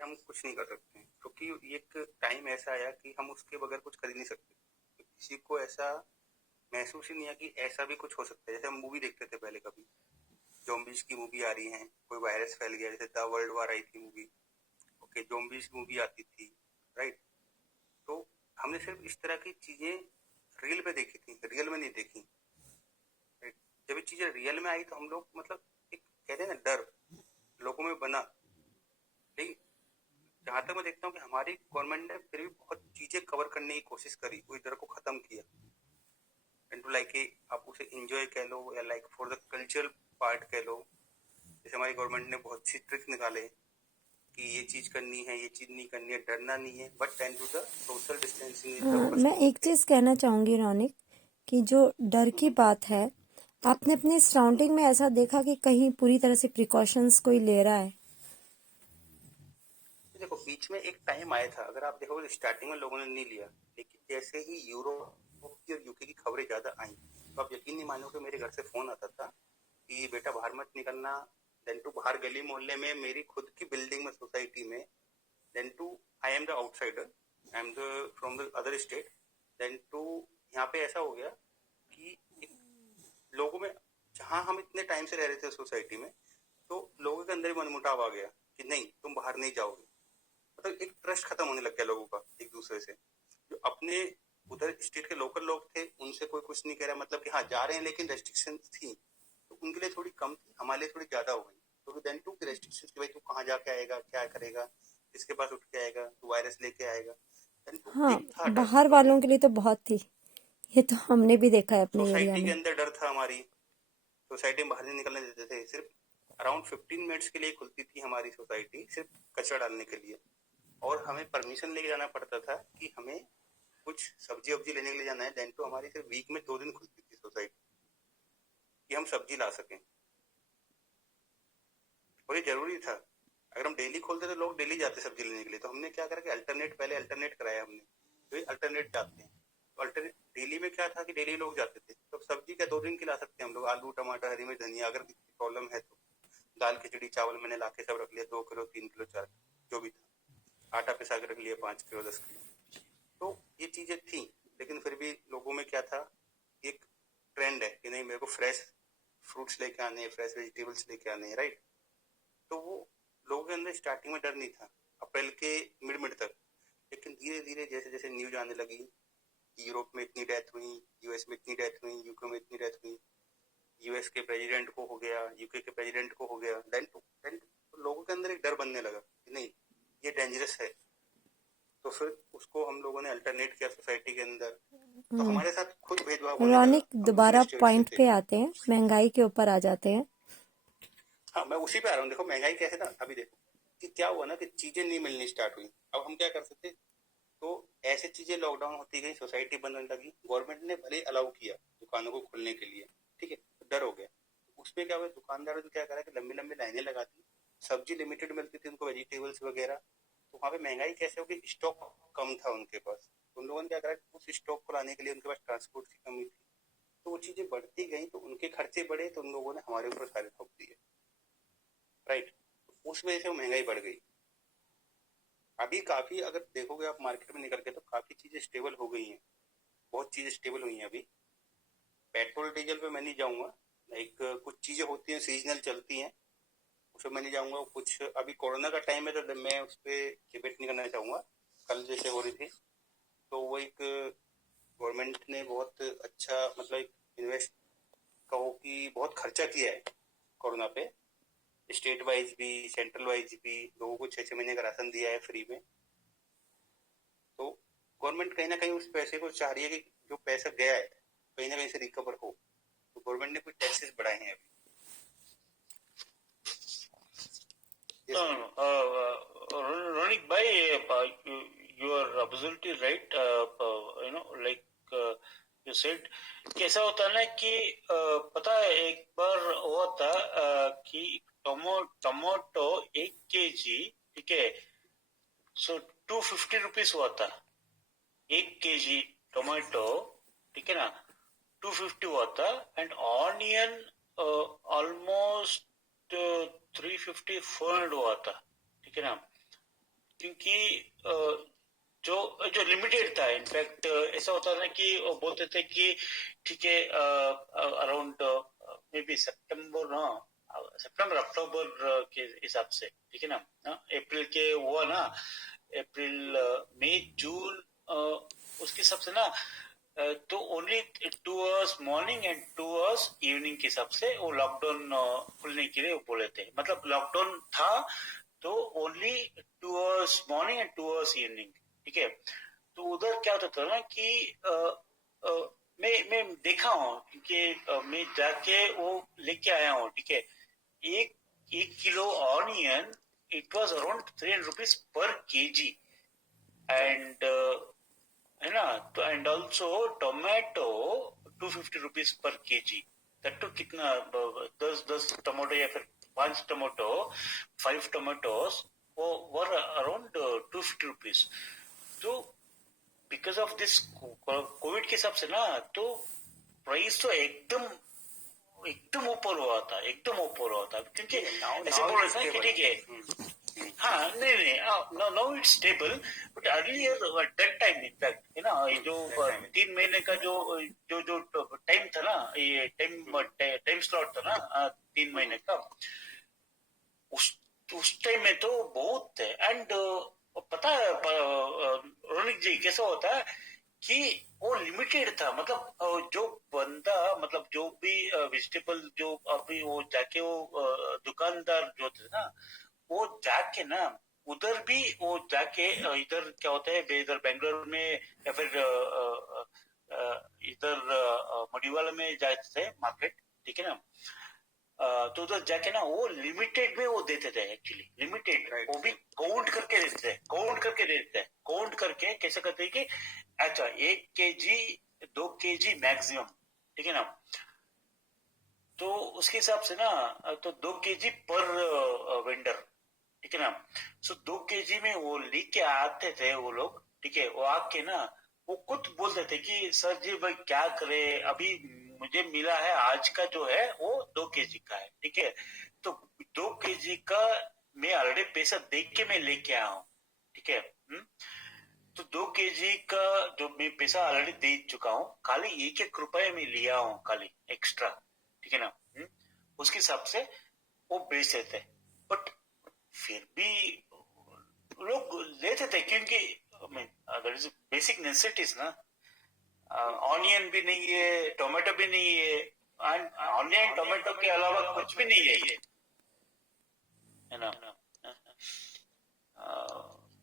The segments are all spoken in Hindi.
हम कुछ नहीं कर सकते हैं, क्योंकि एक टाइम ऐसा आया कि हम उसके बगैर कुछ कर ही नहीं सकते। तो किसी को ऐसा महसूस ही नहीं है कि ऐसा भी कुछ हो सकता है। जैसे हम मूवी देखते थे पहले, कभी ज़ॉम्बीज़ की मूवी आ रही है, कोई वायरस फैल गया, जैसे द वर्ल्ड वॉर आई थी मूवी, ओके, ज़ॉम्बीज़ मूवी आती थी, राइट? तो हमने सिर्फ इस तरह की चीजें रील पे देखी थी, रियल में नहीं देखी, राइट? जब ये चीजें रियल में आई तो हम लोग मतलब एक कहते हैं ना डर लोगों में बना। लेकिन जहां तक मैं देखता हूँ कि हमारी गवर्नमेंट ने फिर भी बहुत चीजें कवर करने की कोशिश करी, उस डर को खत्म किया। एंड टू लाइक आप उसे एंजॉय कह लो या like for the cultural part कह लो। जैसे हमारी गवर्नमेंट ने बहुत सी ट्रिक निकाले कि ये चीज करनी है, ये चीज नहीं करनी है, डरना नहीं है, but then too the social distancing is the मैं फर्स्ट एक चीज़ कहना चाहूँगी रौनिक, कि जो डर की थिंग। बात है, आपने अपने सराउंडिंग में ऐसा देखा कि कहीं पूरी तरह से प्रिकॉशंस कोई ले रहा है? देखो बीच में एक टाइम आया था, अगर आप देखोगे स्टार्टिंग में लोगों ने नहीं लिया, लेकिन जैसे ही यूरोप की और यूके की खबरें ज्यादा आई तो आप यकीन नहीं मानोगे, मेरे घर से फोन आता था कि बेटा बाहर मत निकलना। देन टू बाहर गली मोहल्ले में, मेरी खुद की बिल्डिंग में, सोसाइटी में, then too I am the outsider, I am the from the other state, then too यहाँ पे ऐसा हो गया कि एक लोगों में, जहाँ हम इतने टाइम से रह रहे थे सोसाइटी में, तो लोगों के अंदर ही मनमुटाव आ गया कि नहीं तुम बाहर नहीं जाओगे। मतलब एक ट्रस्ट खत्म होने लग गया लोगों का एक दूसरे से। जो अपने उधर स्टेट के लोकल लोग थे उनसे कोई कुछ नहीं कह रहा, मतलब कि हाँ जा रहे हैं, लेकिन रेस्ट्रिक्शन थी तो उनके लिए थोड़ी कम थी, हमारे लिए थोड़ी ज्यादा हो गई। तो देन टू रेस्ट्रिक्शन कि भाई तू कहाँ जाके आएगा, क्या करेगा, किसके पास उठ के आएगा, तू वायरस लेके आएगा। देन टू हाँ, एक था डर बाहर क्योंकि वालों के लिए तो बहुत थी। ये तो हमने भी देखा है अपने एरिया सोसाइटी के में। अंदर डर था, हमारी सोसाइटी में बाहर नहीं निकलने देते थे। सिर्फ अराउंड 15 मिनट्स के लिए खुलती थी हमारी सोसाइटी, सिर्फ कचरा डालने के लिए, और हमें परमिशन लेके जाना पड़ता था कि हमें कुछ सब्जी वब्जी लेने के लिए जाना है। देन तो हमारी सिर्फ वीक में 2 दिन खुलती थी सोसाइटी कि हम सब्जी ला सकें, और ये जरूरी था। अगर हम डेली खोलते तो लोग डेली जाते सब्जी लेने के लिए, तो हमने क्या करा कि अल्टरनेट, पहले अल्टरनेट कराया हमने, तो ये अल्टरनेट जाते हैं। तो अल्टरनेट डेली में क्या था कि डेली लोग जाते थे, तो सब्जी क्या 2 दिन की ला सकते हैं हम लोग, आलू टमाटर हरी मिर्च धनिया, अगर किसी प्रॉब्लम है तो। दाल खिचड़ी चावल मैंने लाके सब रख लिया, 2 किलो 3 किलो 4 किलो जो भी था, आटा पिसा के रख लिया 5 किलो 10 किलो। तो ये चीजें थी, लेकिन फिर भी लोगों में क्या था, एक ट्रेंड है कि नहीं मेरे को फ्रेश फ्रूट्स लेके आने हैं, फ्रेश वेजिटेबल्स लेके आने हैं, राइट? तो वो लोगों के अंदर स्टार्टिंग में डर नहीं था, अप्रैल के मिड मिड तक। लेकिन धीरे धीरे जैसे जैसे न्यूज आने लगी कि यूरोप में इतनी डेथ हुई, यूएस में इतनी डेथ हुई, यूके में इतनी डेथ हुई, यूएस के प्रेसिडेंट को हो गया, यूके के प्रेसिडेंट को हो गया, देन लोगों के अंदर एक डर बनने लगा कि नहीं ये डेंजरस है। तो फिर उसको हम लोगों ने अल्टरनेट किया सोसाइटी के अंदर। तो हम्म। हमारे साथ खुद भेदभाव होने लगा, रौनिक, हम दूसरे दोबारा स्टेट से पॉइंट थे। पे आते हैं, महंगाई के ऊपर आ जाते हैं। हाँ मैं उसी पे आ रहा हूँ। देखो महंगाई कैसे ना, अभी देखो कि क्या हुआ ना कि चीजें नहीं मिलनी स्टार्ट हुई। अब हम क्या कर सकते, तो ऐसे चीजें लॉकडाउन होती गई, सोसाइटी बनने लगी, गवर्नमेंट ने भले अलाउ किया दुकानों को खुलने के लिए, ठीक है, तो डर हो गया। उसमें क्या हुआ, दुकानदारों ने क्या करा कि लंबी लंबी लाइनें लगा दी, सब्जी लिमिटेड मिलती थी उनको, वेजिटेबल्स वगैरह। तो वहाँ पे महंगाई कैसे होगी, स्टॉक कम था उनके पास, तो उन लोगों ने क्या करा, उस स्टॉक को लाने के लिए उनके पास ट्रांसपोर्ट की कमी थी। तो वो चीजें बढ़ती गई, तो उनके खर्चे बढ़े, तो उन लोगों ने हमारे ऊपर सारे थोप दिए, राइट? उस वजह से वो महंगाई बढ़ गई। अभी काफी अगर देखोगे आप मार्केट में निकल के, तो काफी चीजें स्टेबल हो गई हैं, बहुत चीजें स्टेबल हुई हैं अभी। पेट्रोल डीजल पे मैं नहीं जाऊंगा, एक कुछ चीजें होती हैं सीजनल चलती हैं, उसमें मैं नहीं जाऊंगा। कुछ अभी कोरोना का टाइम है तो मैं उस पर डिबेट नहीं करना चाहूंगा, कल जैसे हो रही थी। तो वो एक गवर्नमेंट ने बहुत अच्छा मतलब इन्वेस्ट कहो कि बहुत खर्चा किया है कोरोना पे, स्टेट वाइज भी सेंट्रल वाइज भी, लोगों को 6 6 महीने का राशन दिया है फ्री में। तो गवर्नमेंट कहीं ना कहीं उस पैसे को चाह रही है कि जो पैसा गया है कहीं ना कहीं से रिकवर हो। तो गवर्नमेंट ने कुछ टैक्सेस बढ़ाए हैं अभी। No, no, no. Ronik bhai, you are absolutely right. Like you said, कैसा होता है ना कि पता है एक बार हुआ था कि टमाटो 1 kg, ठीक है, सो 250 रुपीज हुआ था 1 kg टमाटो, ठीक है ना, 250 हुआ था। एंड ऑनियन ऑलमोस्ट 350 400 हुआ था, ठीक है ना। क्योंकि जो जो लिमिटेड था। इनफैक्ट ऐसा होता था कि वो बोलते थे कि ठीक है अराउंड मे बी सितंबर अक्टूबर के हिसाब से, ठीक है ना। अप्रैल के हुआ ना, अप्रैल मई जून उसके हिसाब से ना तो only 2 hours morning and 2 hours evening के हिसाब से वो लॉकडाउन खुलने के लिए वो बोले थे। मतलब लॉकडाउन था तो only 2 hours morning and 2 hours evening, ठीक है। तो उधर क्या होता था ना कि अ, मैं देखा हूँ क्योंकि मैं जाके वो लेके आया हूँ, ठीक है। एक 1 kilo onion, it was around 300 rupees per KG, and है ना। तो and also tomato 250 rupees per KG. That तो कितना 10 टमाटो या फिर 5 टमाटो, 5 टमाटोज वो वर अराउंड 250 रुपीज। तो बिकॉज ऑफ दिस कोविड के हिसाब से ना तो प्राइस तो एकदम एकदम ऊपर हुआ था, एकदम ऊपर हुआ था, क्योंकि ऐसे बोल रहे थे कि ठीक है। हाँ, नहीं नहीं, now it's stable, but earlier at that time in fact है ना, ये जो 3 महीने का जो जो जो टाइम था ना, ये टाइम स्लॉट था ना 3 महीने का, उस टाइम में तो बहुत थे। एंड पता है रोनिक जी कैसा होता है कि वो लिमिटेड था। मतलब जो बंदा, मतलब जो भी वेजिटेबल जो अभी वो जाके वो दुकानदार जो थे ना, वो जाके ना उधर भी वो जाके इधर क्या होता है, इधर बेंगलोर में या फिर इधर मडिवाला में जाते थे मार्केट, ठीक है ना। तो उधर जाके ना वो लिमिटेड में वो देते थे, एक्चुअली लिमिटेड, वो भी काउंट करके देते थे, काउंट करके कैसे करते हैं कि अच्छा 1 केजी 2 केजी मैक्सिमम, ठीक है ना। तो उसके हिसाब से ना तो 2 केजी पर वेंडर, ठीक है ना। सो 2 केजी में वो लेके आते थे वो लोग, ठीक है। वो आके ना वो खुद बोलते थे कि सर जी भाई क्या करे, अभी मुझे मिला है आज का जो है वो 2 केजी का है, ठीक है। तो 2 केजी का मैं ऑलरेडी पैसा दे के मैं लेके आया हूँ, ठीक है। तो 2 केजी का जो मैं पैसा ऑलरेडी दे चुका हूँ, खाली 1-1 रुपए में लिया हूँ खाली एक्स्ट्रा, ठीक है ना। उसके हिसाब से वो बेच देते। बट फिर भी लोग लेते थे क्योंकि दैट इज बेसिक नेसेसिटीज ना। ऑनियन भी नहीं है, टोमेटो भी नहीं है, ऑनियन टोमेटो के अलावा कुछ भी नहीं है ना।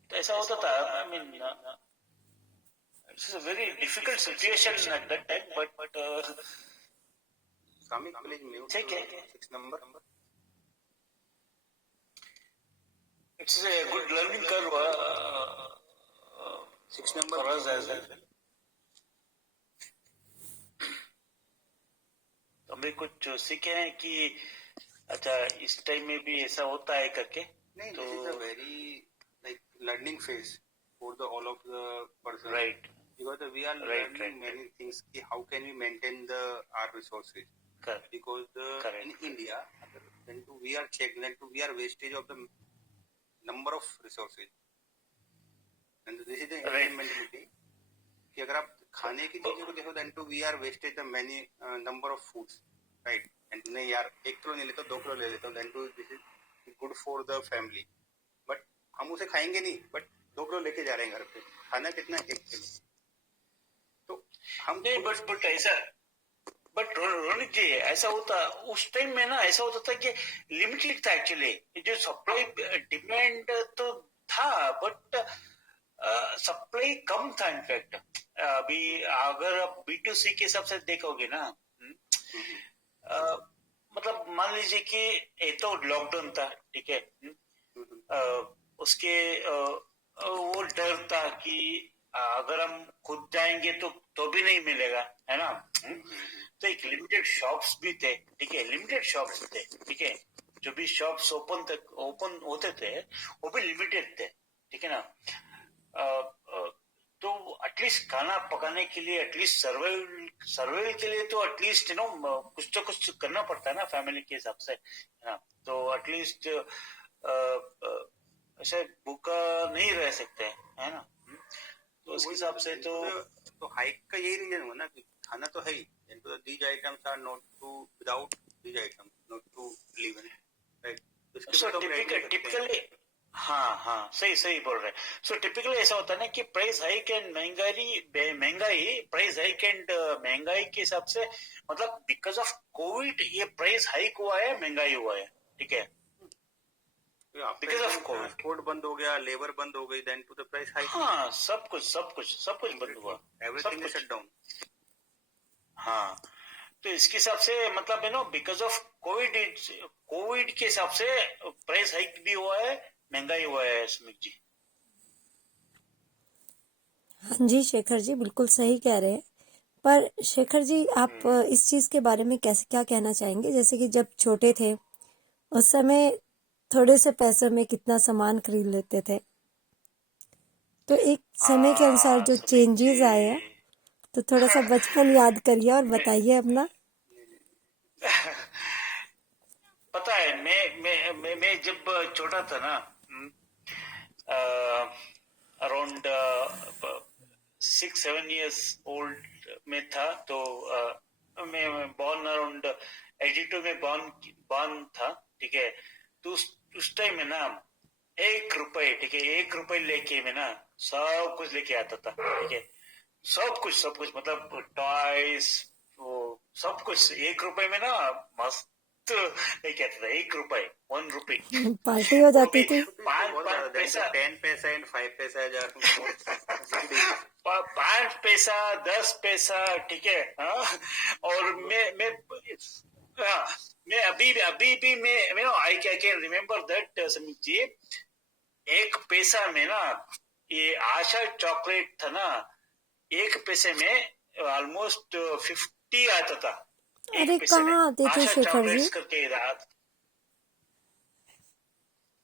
तो ऐसा होता था। I mean it's a very difficult situation at that time, but Swami, please mute ठीक है, 6 number. It's a good learning curve 6 number. for us as well. तो हम भी कुछ सीखे हैं कि अच्छा इस टाइम में भी ऐसा होता है करके। नहीं, तो this is a very like learning phase for the all of the person. Right, Because we are learning many things. कि how can we maintain the our resources? Correct, Because in India, then to we are checking, then to we are wastage of the number of resources. And this is the Indian mentality. कि अगर आप खाने की चीजों को देखो, then to we are wastage the many number of foods, right? And नहीं यार 1 किलो नहीं लेता 2 किलो ले लेता हूँ, then to this is good for the family. But हम उसे खाएंगे नहीं, but 2 किलो लेके जा रहे हैं घर पे। खाना कितना 1 किलो। तो हम नहीं, बट ऐसा, बट रोनित जी ऐसा होता उस टाइम में ना, ऐसा होता था कि लिमिटेड था एक्चुअली। जो सप्लाई डिमांड तो था, बट सप्लाई कम था इनफैक्ट। अभी अगर आप B2C के हिसाब से देखोगे ना, मतलब मान लीजिए कि ये तो लॉकडाउन था, ठीक है। उसके वो डर था कि अगर हम खुद जाएंगे तो भी नहीं मिलेगा, है ना। तो एक लिमिटेड शॉप्स भी थे, ठीक है, लिमिटेड शॉप्स थे, ठीक है। जो भी शॉप्स ओपन होते थे वो भी लिमिटेड थे, ठीक है ना। तो एटलीस्ट खाना पकाने के लिए, एटलीस्ट सर्वाइवल के लिए तो एटलीस्ट कुछ तो कुछ करना पड़ता है ना फैमिली के हिसाब से, है ना। तो एटलीस्ट ऐसे भूखा नहीं रह सकते, है ना। तो उसके हिसाब से तो हाइक का यही रीजन हुआ ना कि खाना तो है ही, these items are not to without these items not to live in, right. तो इसके सो ऊपर तो हम रह नहीं सकते हैं। टिपिकली, हाँ सही सही बोल रहे हैं। सो टिपिकली ऐसा होता है ना कि प्राइस हाइक एंड महंगाई प्राइस हाइक एंड महंगाई के हिसाब से, मतलब बिकॉज ऑफ कोविड ये प्राइस हाइक हुआ है, महंगाई हुआ है, ठीक है। Because of COVID. ट्रांसपोर्ट बंद हो गया, लेबर बंद हो गई, then too the price hike. हाँ, सब कुछ बंद हुआ, एवरीथिंग इज शट डाउन। हाँ, तो इसके हिसाब से मतलब बिकॉज ऑफ कोविड के हिसाब से प्राइस हाइक भी हुआ है, महंगाई हुआ है, सुमित जी। हाँ जी शेखर जी, बिल्कुल सही कह रहे हैं। पर शेखर जी, आप इस चीज के बारे में कैसे क्या कहना चाहेंगे? जैसे कि जब छोटे थे उस समय थोड़े से पैसों में कितना सामान खरीद लेते थे, तो एक समय के अनुसार जो सुमित चेंजेस जी, आए हैं, तो थोड़ा सा बचपन याद करिए और बताइए अपना। पता है, मैं जब छोटा था ना, अराउंड 6-7 years ओल्ड में था, तो मैं बॉर्न अराउंड 82 में बॉर्न था, ठीक है। तो उस टाइम में ना 1 रुपए, ठीक है, 1 रुपए लेके मैं ना सब कुछ लेके आता था, ठीक है। सब कुछ मतलब टॉयज, वो सब कुछ 1 रुपए में ना मस्त लेके आता था। 1 रुपए, 1 रुपी, पार्टी हो वो जाती भी थी। 5 पैसा, 10 पैसा एंड 5 पैसा जा 5 पैसा, 10 पैसा, ठीक है। हाँ? और मैं अभी भी मैं आई कैन रिमेम्बर दैट, समीप जी। 1 पैसा में ना, ये आशा चॉकलेट था ना, 1 पैसे में ऑलमोस्ट 50 आता था। अरे 1 पैसे में कहाँ आते थे आशा शेखर जी? चॉकलेट्स करके रात।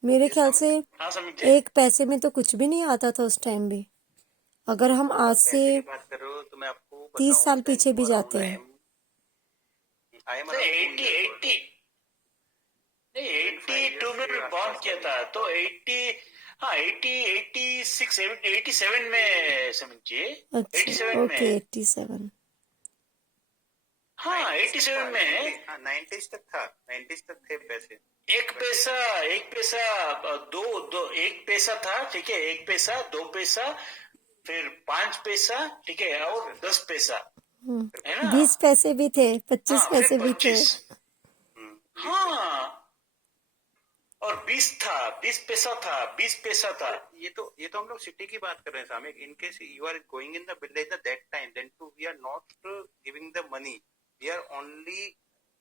मेरे ख्याल से हाँ समीप 1 पैसे में तो कुछ भी नहीं आता था उस टाइम भी। अगर हम आज से पैसे की बात कर रहे हो तो मैं आपको 30 बताऊं, साल पीछे भी जाते हैं। आई एम जी, 82 में बॉर्न किया था, तो 80, हाँ 86, 87 में समीप जी, अच्छा, 87 ओके, में, 87। हाँ 87 में 90s तक था, 90s तक थे पैसे। 1 पैसा, दो 1 पैसा था, ठीक है। 1 पैसा, 2 पैसा, फिर 5 पैसा, ठीक है, और 10 पैसा, है ना। 20 पैसे भी थे, 25 हाँ, फिर पैसे भी थे। 25, हाँ, और 20 पैसा था, 20 पैसा था। ये तो हम लोग सिटी की बात कर रहे हैं Samik. In case you are going in the village that time, then too we are not giving the money, we are only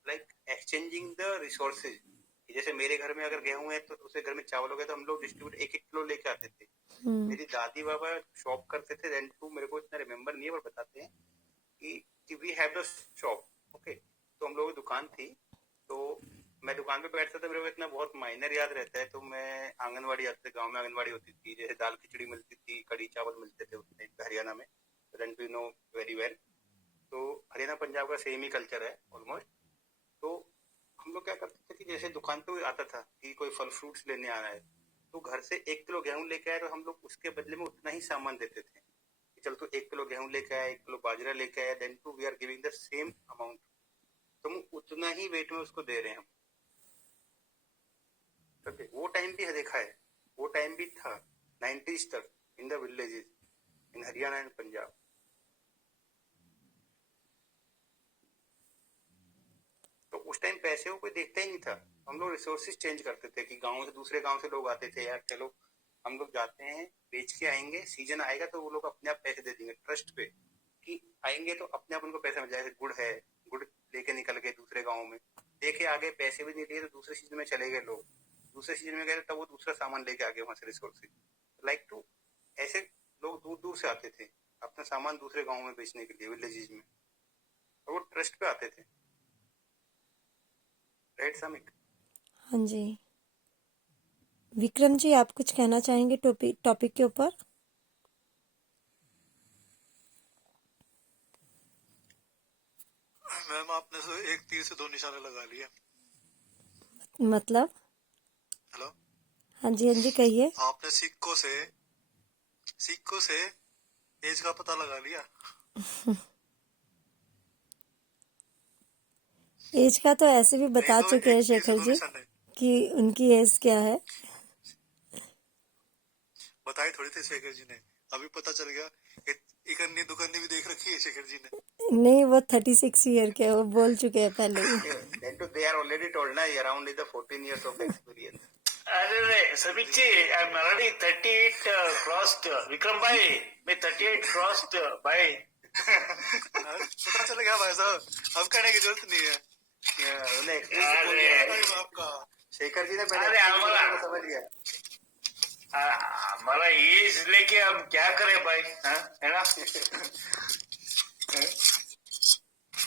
like exchanging the resources. जैसे मेरे घर में अगर गेहूं है तो दूसरे घर में चावल हो गया, तो हम लोग डिस्ट्रीब्यूट 1-1 किलो लेके आते थे। मेरी दादी बाबा शॉप करते थे, देन टू मेरे को इतना रिमेम्बर नहीं है, पर बताते हैं कि we have the shop, okay. तो हम लोगों की दुकान थी, तो मैं दुकान पे बैठता था, मेरे को इतना बहुत माइनर याद रहता है। तो मैं आंगनवाड़ी आते थे, गांव में आंगनवाड़ी होती थी, जैसे दाल खिचड़ी मिलती थी, कड़ी चावल मिलते थे उस टाइम पे हरियाणा में, then too know very well. तो हरियाणा पंजाब का सेम ही कल्चर है ऑलमोस्ट। तो हम लोग क्या करते थे कि जैसे दुकान पे कोई आता था कि कोई फल फ्रूट्स लेने आ रहा है, तो घर से 1 किलो गेहूं लेके आए, तो हम लोग उसके बदले में उतना ही सामान देते थे। चल तो 1 किलो गेहूं लेके आया, 1 किलो बाजरा लेके आया, then too we are giving the same amount, तुम उतना ही वेट में उसको दे रहे हैं हम। Okay, वो टाइम भी देखा है, वो टाइम भी था 90s तक in the villages in Haryana and Punjab. तो उस टाइम पैसे को कोई देखता ही नहीं था, हम लोग रिसोर्सेज चेंज करते थे कि गांव से दूसरे गांव से लोग आते थे, यार चलो हम लोग जाते हैं, बेच के आएंगे, सीजन आएगा तो वो लोग अपने आप पैसे दे देंगे ट्रस्ट पे कि आएंगे तो अपने आप उनको पैसा मिल जाएगा। गुड़ है, गुड़ लेके निकल गए दूसरे गाँव में, देखे आगे, पैसे भी नहीं लिए, तो दूसरे सीजन में चले गए लोग, दूसरे सीजन में गए तब वो दूसरा सामान लेके आगे वहां से रिसोर्सेज लाइक टू, ऐसे लोग दूर दूर से आते थे अपना सामान दूसरे गाँव में बेचने के लिए विलेजेस में, और वो ट्रस्ट पे आते थे, राइट सामिक? हाँ जी। विक्रम जी, आप कुछ कहना चाहेंगे टॉपिक के ऊपर? मैम आपने एक तीर से 2 निशाने लगा लिए। मतलब? हेलो। हाँ जी कहिए। आपने सिक्कों से एज का पता लगा लिया। एज का तो ऐसे भी नहीं बता तो चुके एक हैं चीज शेखर जी इन्फॉर्मेशन है, कि उनकी एज क्या है। बताई थोड़ी थे शेखर जी ने, अभी पता चल गया। इकन्नी दुकन्नी भी देख रखी है शेखर जी ने। नहीं, वो 36 ईयर के हैं, वो बोल चुके हैं पहले ही। Then to they are already told na around is the 14 years of experience. अरे Samik ji, I am already 38 crossed. Vikram भाई, मैं 38 क्रॉस्ड भाई। पता चल गया भाई साहब, अब कहने की जरूरत नहीं है। उन्हें अरे आपका शेखर जी ने पहले अरे हमारा समझ लिया। हमारा एज लेके हम क्या करें भाई, हाँ? है ना?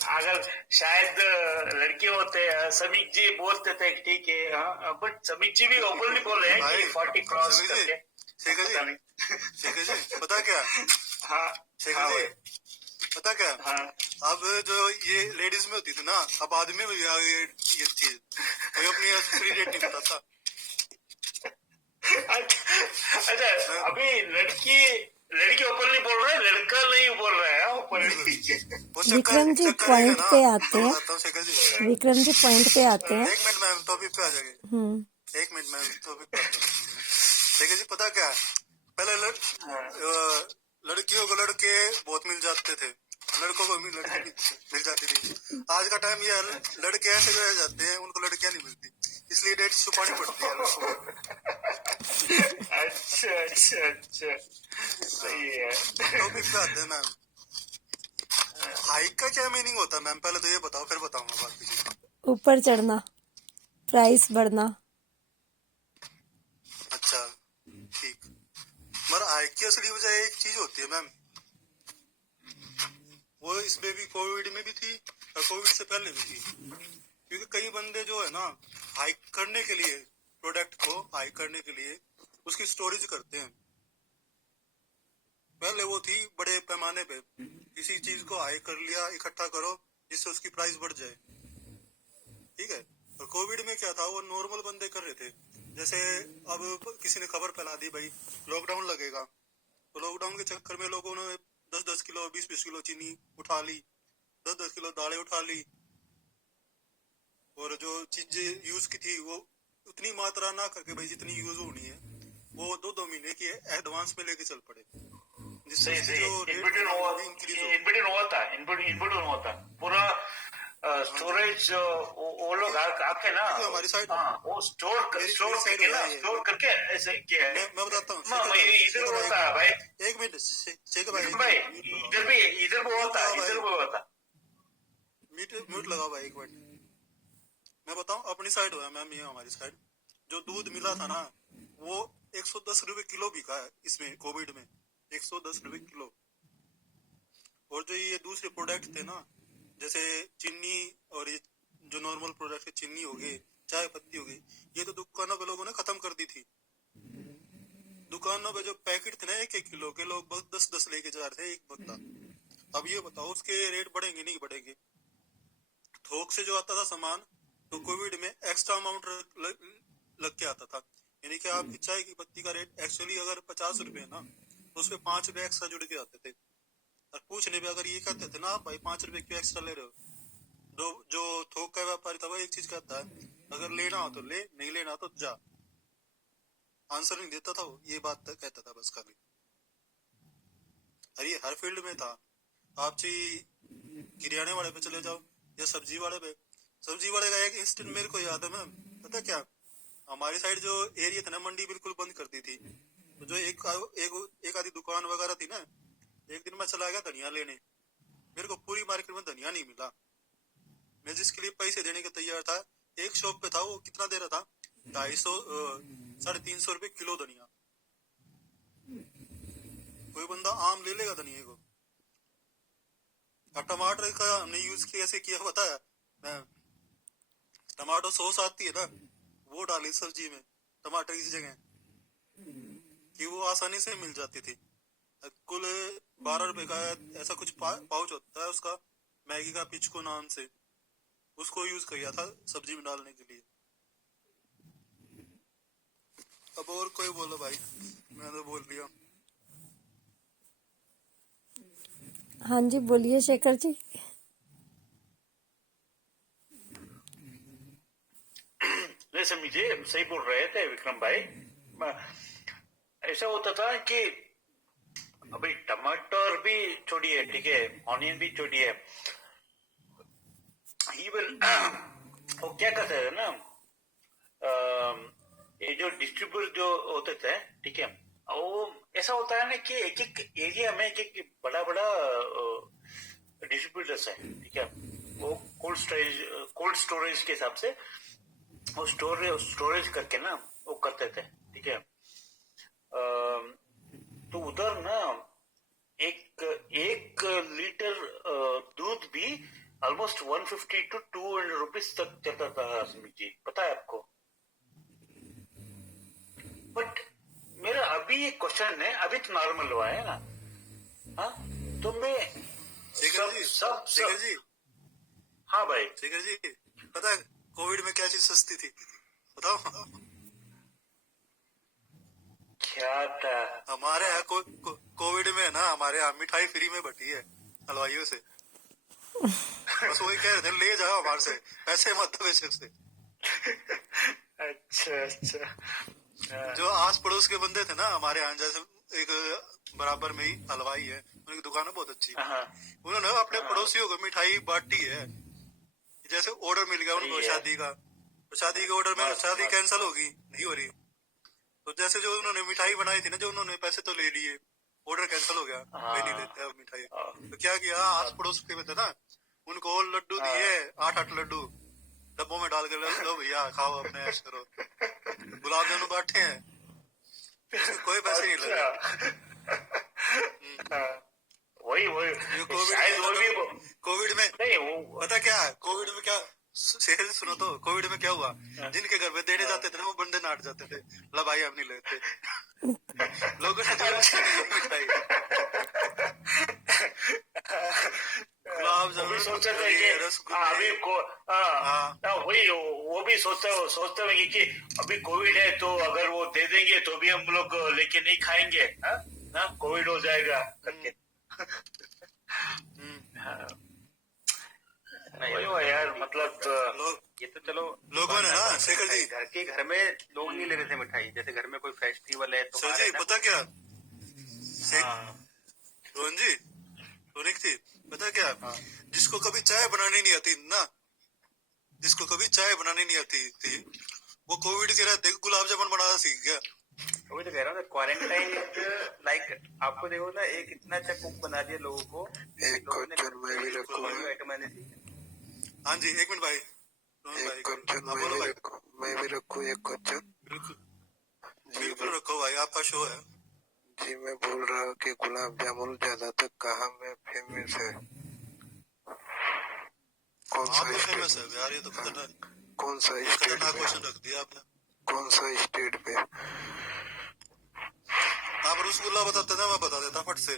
अगर शायद लड़के होते, समीक जी बोलते थे ठीक है, हाँ, बट समीक जी भी ओपनली बोल रहे हैं कि 40 क्रॉस समीक जी, करके। शेखर पता जी, नहीं। शेखर जी पता क्या, हाँ शेखर हाँ जी भाई, पता क्या, हाँ। अब जो ये लेडीज में होती थी ना, अब आदमी में भी आ गई ये चीज। कोई अपनी एक्सपायरी डेट नहीं बताता। अच्छा, अभी लड़की ओपनली बोल रहा है, लड़का नहीं बोल रहा है ओपनली। वो विक्रम जी चक्कर है पॉइंट ना, पे आते मैं हैं। बताता हूँ शेखर जी। विक्रम जी पॉइंट पे आते हैं। एक मिनट मैम, टॉपिक पे आ जाएंगे। एक मिनट मैम, टॉपिक पे आते हैं। शेखर जी पता क्या, पहले लड़कियों को लड़के बहुत मिल जाते थे, लड़कों को भी लड़की मिल जाती थी। आज का टाइम ये लड़के ऐसे रह जाते हैं, उनको लड़कियां नहीं मिलती, इसलिए डेट छुपानी पड़ती है लड़कों को। अच्छा अच्छा अच्छा, सही है। टॉपिक पे आते हैं मैम। हाइक का क्या मीनिंग होता है मैम, पहले तो ये बताओ, फिर बताऊंगा बाकी चीज। ऊपर चढ़ना, प्राइस बढ़ना। अच्छा ठीक, मगर हाइक की असली वजह एक चीज होती है मैम, वो इसमें भी कोविड में भी थी और कोविड से पहले भी थी। क्योंकि कई बंदे जो है ना, हाइक करने के लिए, प्रोडक्ट को हाइक करने के लिए उसकी स्टोरेज करते हैं। पहले वो थी बड़े पैमाने पे, किसी चीज को हाइक कर लिया, इकट्ठा करो जिससे उसकी प्राइस बढ़ जाए, ठीक है। और कोविड में क्या था, वो नॉर्मल बंदे कर रहे थे। जैसे अब किसी ने खबर फैला दी भाई लॉकडाउन लगेगा, तो लॉकडाउन के चक्कर में लोगों ने 10-10 किलो 20-20 किलो चीनी उठा ली, 10-10 किलो दालें उठा ली, और जो चीजें यूज की थी वो उतनी मात्रा ना करके भाई जितनी यूज होनी है, वो 2-2 महीने की एडवांस में लेके चल पड़े, जिससे सही उसकी सही, जो रेट इनबिटवीन है वो भी इंक्रीज हो। इनबिटवीन होता पूरा स्टोरेज। वो लोग आके ना, देखो हमारी साइड, हाँ, वो स्टोर मेरी साइड करके हुआ ना, है ये। स्टोर करके ऐसे किया है। मैं बताता हूँ इधर होता है भाई, एक मिनट शेखर भाई, एक भाई मिनट म्यूट इधर भी होता, इधर भी होता। म्यूट लगाओ भाई एक मिनट। मैं बताऊं अपनी साइड हुआ मैम, ये हमारी साइड जो दूध मिला था ना, वो 110 रुपए किलो बिका है इसमें कोविड में, 110 रुपए किलो। और जो ये दूसरे प्रोडक्ट थे ना, जैसे चीनी और ये जो नॉर्मल प्रोडक्ट है, चीनी हो गई, चाय पत्ती हो गई, ये तो दुकानों पे लोगों ने खत्म कर दी थी। दुकानों पे जो पैकेट थे ना 1-1 किलो के, लोग 10-10 लेके जा रहे थे एक बंदा। अब ये बताओ उसके रेट बढ़ेंगे नहीं बढ़ेंगे। थोक से जो आता था सामान, तो कोविड में एक्स्ट्रा अमाउंट लग के आता था, यानी कि आपकी चाय की पत्ती का रेट एक्चुअली अगर 50 रुपए है ना, तो उसपे 5 रुपए एक्स्ट्रा जुड़ के आते थे। और पूछने पे अगर ये कहते थे ना भाई 5 रुपए क्यों एक्स्ट्रा ले रहे हो, जो थोक का व्यापारी था वो एक चीज कहता है, अगर लेना हो तो ले, नहीं लेना हो तो जा। आंसर नहीं देता था वो, ये बात कहता था बस खाली। अरे ये हर फील्ड में था। आप किराने वाले पे चले जाओ या सब्जी वाले पे, सब्जी वाले का एक इंस्टेंट मेरे को याद है मैम, पता क्या, हमारी साइड जो एरिया था ना, मंडी बिल्कुल बंद कर दी थी, तो जो एक आधी दुकान वगैरह थी ना, एक दिन मैं चला गया धनिया लेने, मेरे को पूरी मार्केट में धनिया नहीं मिला। मैं जिसके लिए पैसे देने के तैयार था, एक शॉप पे था, वो कितना दे रहा था, 250-350 रुपए किलो धनिया। कोई बंदा आम ले लेगा धनिया को। अब टमाटर का हमने यूज कैसे किया बताया मैं, टमाटो सॉस आती है ना, वो डाली सब्जी में टमाटर की जगह, कि वो आसानी से मिल जाती थी। कुल 12 रुपए का ऐसा कुछ पाउच होता है उसका, मैगी का पिचको नाम से, उसको यूज किया था सब्जी में डालने के लिए। अब और कोई बोलो भाई, मैं तो बोल दिया। हाँ जी, बोलिए शेखर जी। नहीं समझे, सही बोल रहे थे विक्रम भाई। ऐसा होता था कि अभी टमाटर भी छोड़िए, ठीक है, ऑनियन भी छोड़िए, इवन वो क्या करते थे ना, ये जो डिस्ट्रीब्यूटर जो होते थे, ठीक है, वो ऐसा होता है ना कि एक एक एरिया में एक एक बड़ा बड़ा डिस्ट्रीब्यूटर्स है, ठीक है, वो कोल्ड स्टोरेज के हिसाब से वो स्टोरेज करके ना वो करते थे, ठीक है। तो उधर ना एक एक लीटर दूध भी ऑलमोस्ट 150 to 200 रुपीज तक चलता था सुमित जी, पता है आपको। बट मेरा अभी एक क्वेश्चन है, अभी तो नॉर्मल हुआ है ना, हाँ, तो मैं शेखर जी, शेखर जी, हाँ भाई, शेखर जी, पता है कोविड में क्या चीज सस्ती थी, बताओ? क्या था? हमारे यहाँ कोविड में ना हमारे यहाँ मिठाई फ्री में बटी है हलवाइयों से। बस वही कह रहे थे, ले जाओ हमारे से, पैसे मत दो बेशक से। अच्छा अच्छा। जो आस पड़ोस के बंदे थे ना हमारे यहाँ, जैसे एक बराबर में ही हलवाई है, उनकी दुकान है बहुत अच्छी, उन्होंने अपने पड़ोसियों को मिठाई बांटी है। जैसे ऑर्डर मिल गया उनको शादी का, तो शादी के ऑर्डर में शादी कैंसिल होगी, नहीं हो रही, तो जैसे जो उन्होंने मिठाई बनाई थी ना, जो उन्होंने पैसे तो ले लिए, ऑर्डर कैंसिल हो गया, वे नहीं लेते अब मिठाई। तो क्या किया, आस पड़ोस के में थे ना, उनको और लड्डू दिए, 8-8 लड्डू डब्बों में डाल के, लो भैया खाओ, अपने ऐश करो। गुलाब जामुन बांटे हैं, कोई पैसे नहीं लगे। वही वही कोविड में नहीं, वो पता क्या है, कोविड में क्या, शेखर सुनो तो, कोविड में क्या हुआ, जिनके घर में देने जाते थे ना, वो बंदे नाट जाते थे, ला भाई हम नहीं लेते। लोगों ने जबरदस्ती नहीं ली मिठाई। गुलाब जामुन, सोचते थे कि अभी वही वो भी सोचते होंगे कि अभी कोविड है, तो अगर वो दे देंगे तो भी हम लोग लेके नहीं खाएंगे, ना कोविड हो जाएगा करके। वही हुआ यार, मतलब ये तो चलो लोगों ने ना, शेखर जी, घर में लोग नहीं ले रहे थे मिठाई, जैसे घर में कोई फेस्टिवल है तो सर जी पता क्या, रोहन जी, रोनिक जी, पता क्या, जिसको कभी चाय बनानी नहीं आती ना, जिसको कभी चाय बनानी नहीं आती थी, वो कोविड के रहते गुलाब जामुन बनाना सीख गया। वही तो कह रहा हूँ, क्वारंटाइन लाइक आपको देखो ना, एक इतना अच्छा कुक बना दिया लोगों को, एक क्वेश्चन मैं भी रखूंगा। हाँ जी, एक मिनट भाई, एक क्वेश्चन मैं भी रखूँ एक क्वेश्चन। बिल्कुल रखो भाई, आपका शो है जी। मैं बोल रहा हूँ कि गुलाब जामुन ज्यादातर कहाँ में फेमस है? कौन सा फेमस है यार, ये तो खतरनाक, कौन सा स्टेट पे? क्वेश्चन रख दिया आपने। कौन सा स्टेट पे? आप रसगुल्ला बताते ना, मैं बता देता फट से।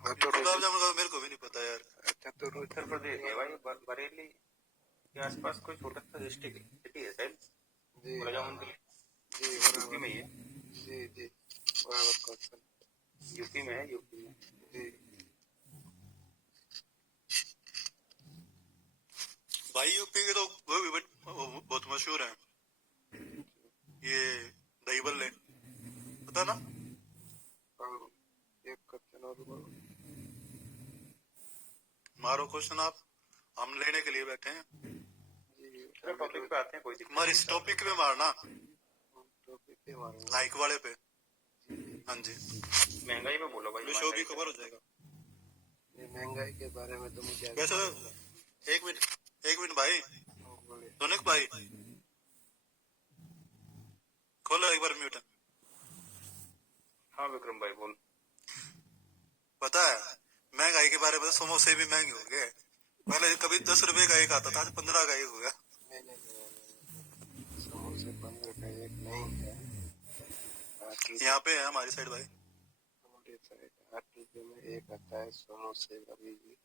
तो गुलाब जामुन का मेरे को भी नहीं पता यार। अच्छा, तो उत्तर प्रदेश है भाई, बरेली के आसपास कोई छोटा सा डिस्ट्रिक्ट सिटी है शायद, गुलाब जामुन के लिए। जी यूपी में ही है। जी जी, बराबर क्वेश्चन। यूपी में है, यूपी में जी भाई, यूपी के तो वो भी बहुत मशहूर है, ये दही बल्ले, पता ना? एक क्वेश्चन और बोलो। मारो क्वेश्चन आप, हम लेने के लिए बैठे हैं। जी टॉपिक पे आते हैं, कोई दिक्कत हमारे इस टॉपिक पे मारना, टॉपिक पे मारूंगा। लाइक वाले पे। हाँ जी, महंगाई पे बोलो भाई, शो भी कवर हो जाएगा। ये महंगाई के बारे में तो मुझे वैसे एक मिनट भाई, सोनिक भाई खोलो एक बार म्यूट। हाँ विक्रम भाई बोल। पता है महंगाई के बारे में, समोसे भी महंगे हो गए। पहले कभी 10 रुपए का एक आता था, आज 15 का एक हो गया। नहीं, समोसे 15 का एक नहीं है। यहाँ पे है हमारी साइड भाई, हमारे साइड 8 रुपए में एक आता है समोसे अभी भी।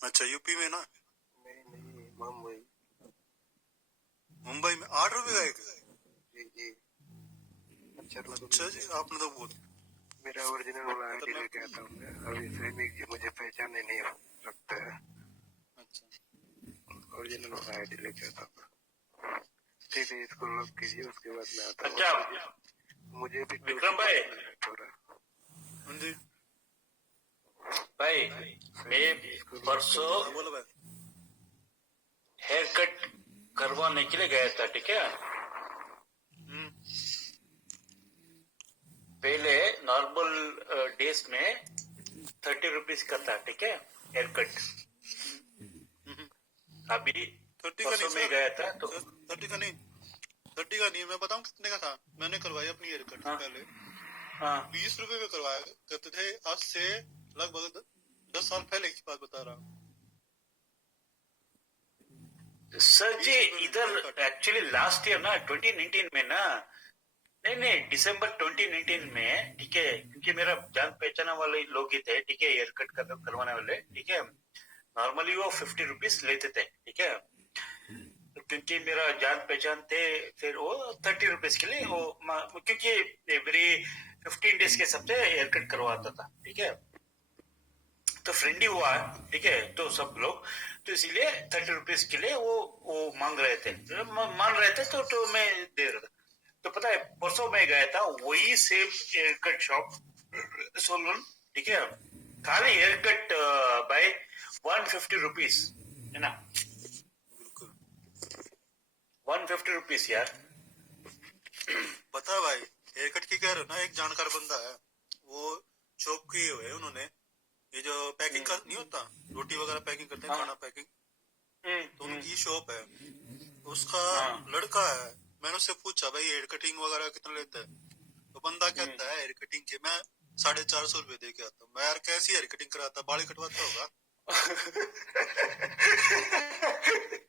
अच्छा, यूपी में ना? नहीं, मुंबई में 8 रुपए का एक। जी। अच्छा तो अच्छा जी, आपने तो बहुत मेरा ओरिजिनल वाला आईडी लेके आता हूँ मैं। अभी सैनिक जी मुझे पहचाने नहीं सकते हैं। अच्छा। ओरिजिनल वाला आईडी लेके आता हूँ। ठीक है, इसको लॉक कीजिए, उसके बाद मैं आता हूँ। अच्छा मुझे भी विक्रम भाई, थोड़ा हाँ जी, भाई मैं इसको लॉक परसों हाँ बोलो भाई। हेयर कट करवाने के लिए गया था, ठीक है। पहले नॉर्मल डेज में 30 रुपीज का था, ठीक है, हेयर कट। अभी 30 का नहीं परसों में सर, गया था तो 30 का नहीं, 30 का नहीं, मैं बताऊं कितने का था। मैंने करवाई अपनी हेयर कट हाँ पहले हाँ 20 रुपए में करवाया करते थे। आज से लगभग 10 साल पहले की बात बता रहा हूँ। सर 20 जी, रुपए में इधर hair cut. Actually last year ना 2019 में ना, नहीं दिसंबर 2019 में, ठीक है, क्योंकि मेरा जान पहचाना वाले लोग ही थे, ठीक है, हेयर कट करवाने वाले, ठीक है। नॉर्मली वो 50 रुपीज लेते थे, ठीक है। तो क्योंकि मेरा जान पहचान थे, फिर वो 30 रुपीज के लिए वो क्योंकि एवरी 15 डेज के हिसाब से हेयर कट करवाता था, ठीक है। तो फ्रेंड ही हुआ, ठीक है, तो सब लोग तो इसीलिए 30 रुपीज के लिए वो मांग रहे थे, मान रहे थे, तो मैं दे रहा था। तो पता है परसों मैं गया था वही same here cut shop Solan, ठीक है, खाली हेयर कट बाय 150 रुपीज, है ना, बिल्कुल 150 रुपीज यार। बता भाई, हेयर कट की कह रहे हो ना, एक जानकार बंदा है, वो शॉप किए हुए हैं उन्होंने। ये जो पैकिंग का नहीं होता, रोटी वगैरह पैकिंग करते हैं, हाँ खाना पैकिंग, तो उनकी शॉप है। उसका हाँ लड़का है। मैंने उससे पूछा भाई हेयर कटिंग वगैरह कितना लेता है, तो बंदा कहता है हेयर कटिंग के मैं 450 रुपए दे के आता हूँ। मैं यार कैसी हेयर कटिंग कराता, बाल कटवाता होगा।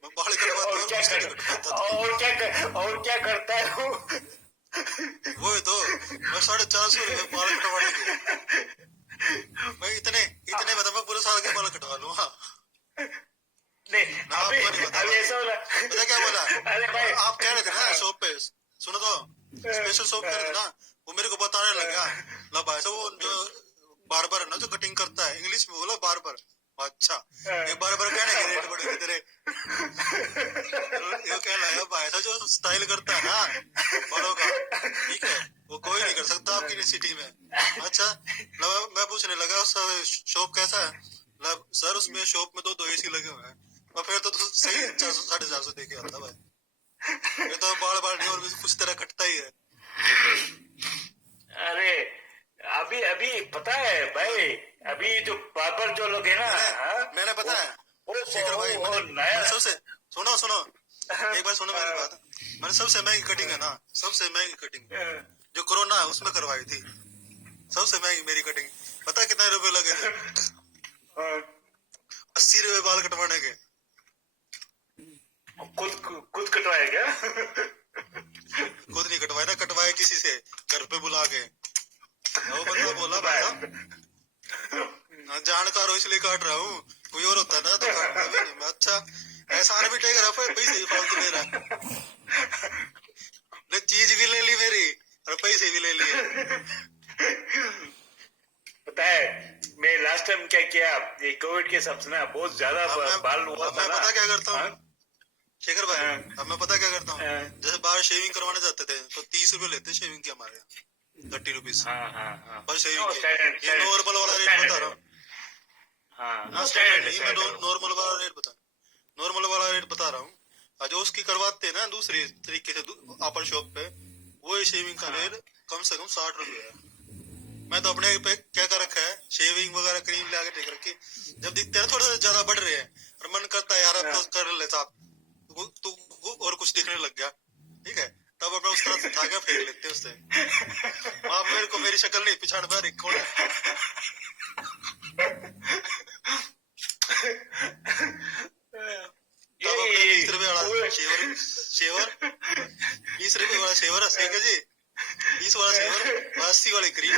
मैं बाल कटवाता और और क्या कुछ कर नहीं कटवाता था। और क्या करता है वो? वो तो मैं 450 रुपए बाल कटवाने के, मैं इतने इतने बता, मैं पूरे साल के बाल कटवा लूँ। हाँ, नहीं मैं अभी आपको नहीं बता अभी भाई। ऐसा होला। पता क्या बोला, अरे भाई आप कह रहे थे ना शॉप पे, सुनो तो, स्पेशल शॉप कह रहे थे ना, वो मेरे को बताने लग गया। ला भाई साहब, वो जो बार्बर है ना जो कटिंग करता है, इंग्लिश में बोलो बार्बर। अच्छा, ये बार्बर कहने के रेट बढ़े तेरे। ये कह लगा भाई साहब जो स्टाइल करता है ना बालों का, ठीक है, वो कोई नहीं कर सकता आपकी सिटी में। अच्छा, मैं पूछने लगा शॉप कैसा है। सर उसमें शॉप में तो 2 AC लगे हुए हैं। और फिर तो सही 400 450 दे के आता भाई। ये तो बाल नहीं और भी कुछ तरह कटता ही है। अरे अभी अभी पता है भाई, अभी जो बार्बर जो लोग है ना, मैंने पता है शेखर भाई, वो मैंने नया सबसे सुनो सुनो एक बार सुनो मेरी बात। मैंने सबसे महंगी कटिंग है ना, सबसे महंगी कटिंग जो कोरोना है उसमें करवाई थी। सबसे महंगी मेरी कटिंग पता है कितने रुपए लगे थे? 80 रुपए बाल कटवाने के। खुद कटवाया क्या? खुद नहीं कटवाए ना, कटवाए किसी से घर पे बुला के। वो बंदा बोला भाई साहब जानकार हो इसलिए काट रहा हूँ, कोई और होता ना तो काटता भी नहीं। मैं अच्छा एहसान भी टेक रहा, पैसे भी फालतू ले रहा, ने चीज भी ले ली मेरी और पैसे भी ले लिए। पता है मैं लास्ट टाइम क्या किया, ये कोविड के हिसाब से ना बहुत ज्यादा बाल हुआ था मैं ना। पता क्या करता हूँ हाँ? शेखर भाई, अब मैं पता क्या करता हूँ, हाँ। जैसे बाहर शेविंग करवाने जाते थे तो 30 रुपए लेते शेविंग के हमारे यहाँ, 30 रुपीज पर शेविंग के। ये नॉर्मल वाला रेट बता रहा हूँ। हाँ स्टैंडर्ड नहीं, मैं नॉर्मल वाला रेट बता रहा हूँ। जो उसकी करवाते हैं ना दूसरी तरीके से अपर शॉप पे, वो शेविंग का रेट कम से कम 60 रुपए है। मैं तो अपने पे क्या कर रखा है, शेविंग वगैरह क्रीम लगा के टेक रखी। जब दिखते हैं थोड़ा सा ज्यादा बढ़ रहे हैं और मन करता है यार अब तो कर ले साहब, तू और कुछ दिखने लग गया, ठीक है, तब अपना उस तरह से धागा फेंक लेते हैं उससे। आप मेरे को मेरी शक्ल नहीं पिछाड़ में कौन है। तब अपने 20 रुपए वाला शेवर 20 रुपए वाला शेवर शेखर जी, 20 वाला शेवर 80 वाली क्रीम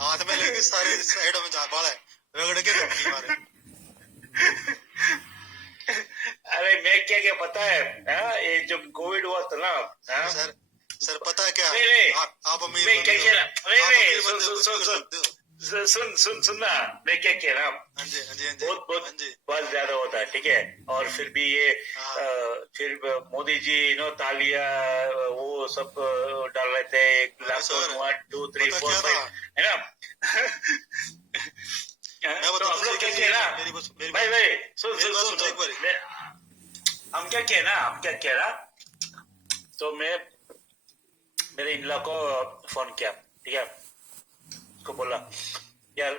हाथ में लेके सारे साइडों में जहाँ बाल है रगड़ के रखी मारे। अरे मैं क्या क्या पता है, ये जब कोविड हुआ था ना, सर सर पता है क्या, नहीं, आप अमीर मैं क्या बंदे कह हो, रहा, आप अमीर बंदे हो, कुछ भी कर सुन सकते हो। सुनना, मैं क्या कह रहा हूँ, हाँ जी, हाँ जी, हाँ जी, बहुत हाँ बहुत जी, बहुत ज्यादा होता है, ठीक है। और फिर भी ये हाँ, फिर मोदी जी तालियां वो सब डाल रहे थे, अरे लॉकडाउन सर 1 2 3 पता 4 क्या था, 5, है ना। मैं तो बताता हम हूँ लोग क्या शेखर जी, कहना, भाई भाई, सुन मेरी सुन बात सुन सुनो एक बार। हम क्या कहना, तो मैं मेरे इन-लॉ को फोन किया, ठीक है। उसको बोला यार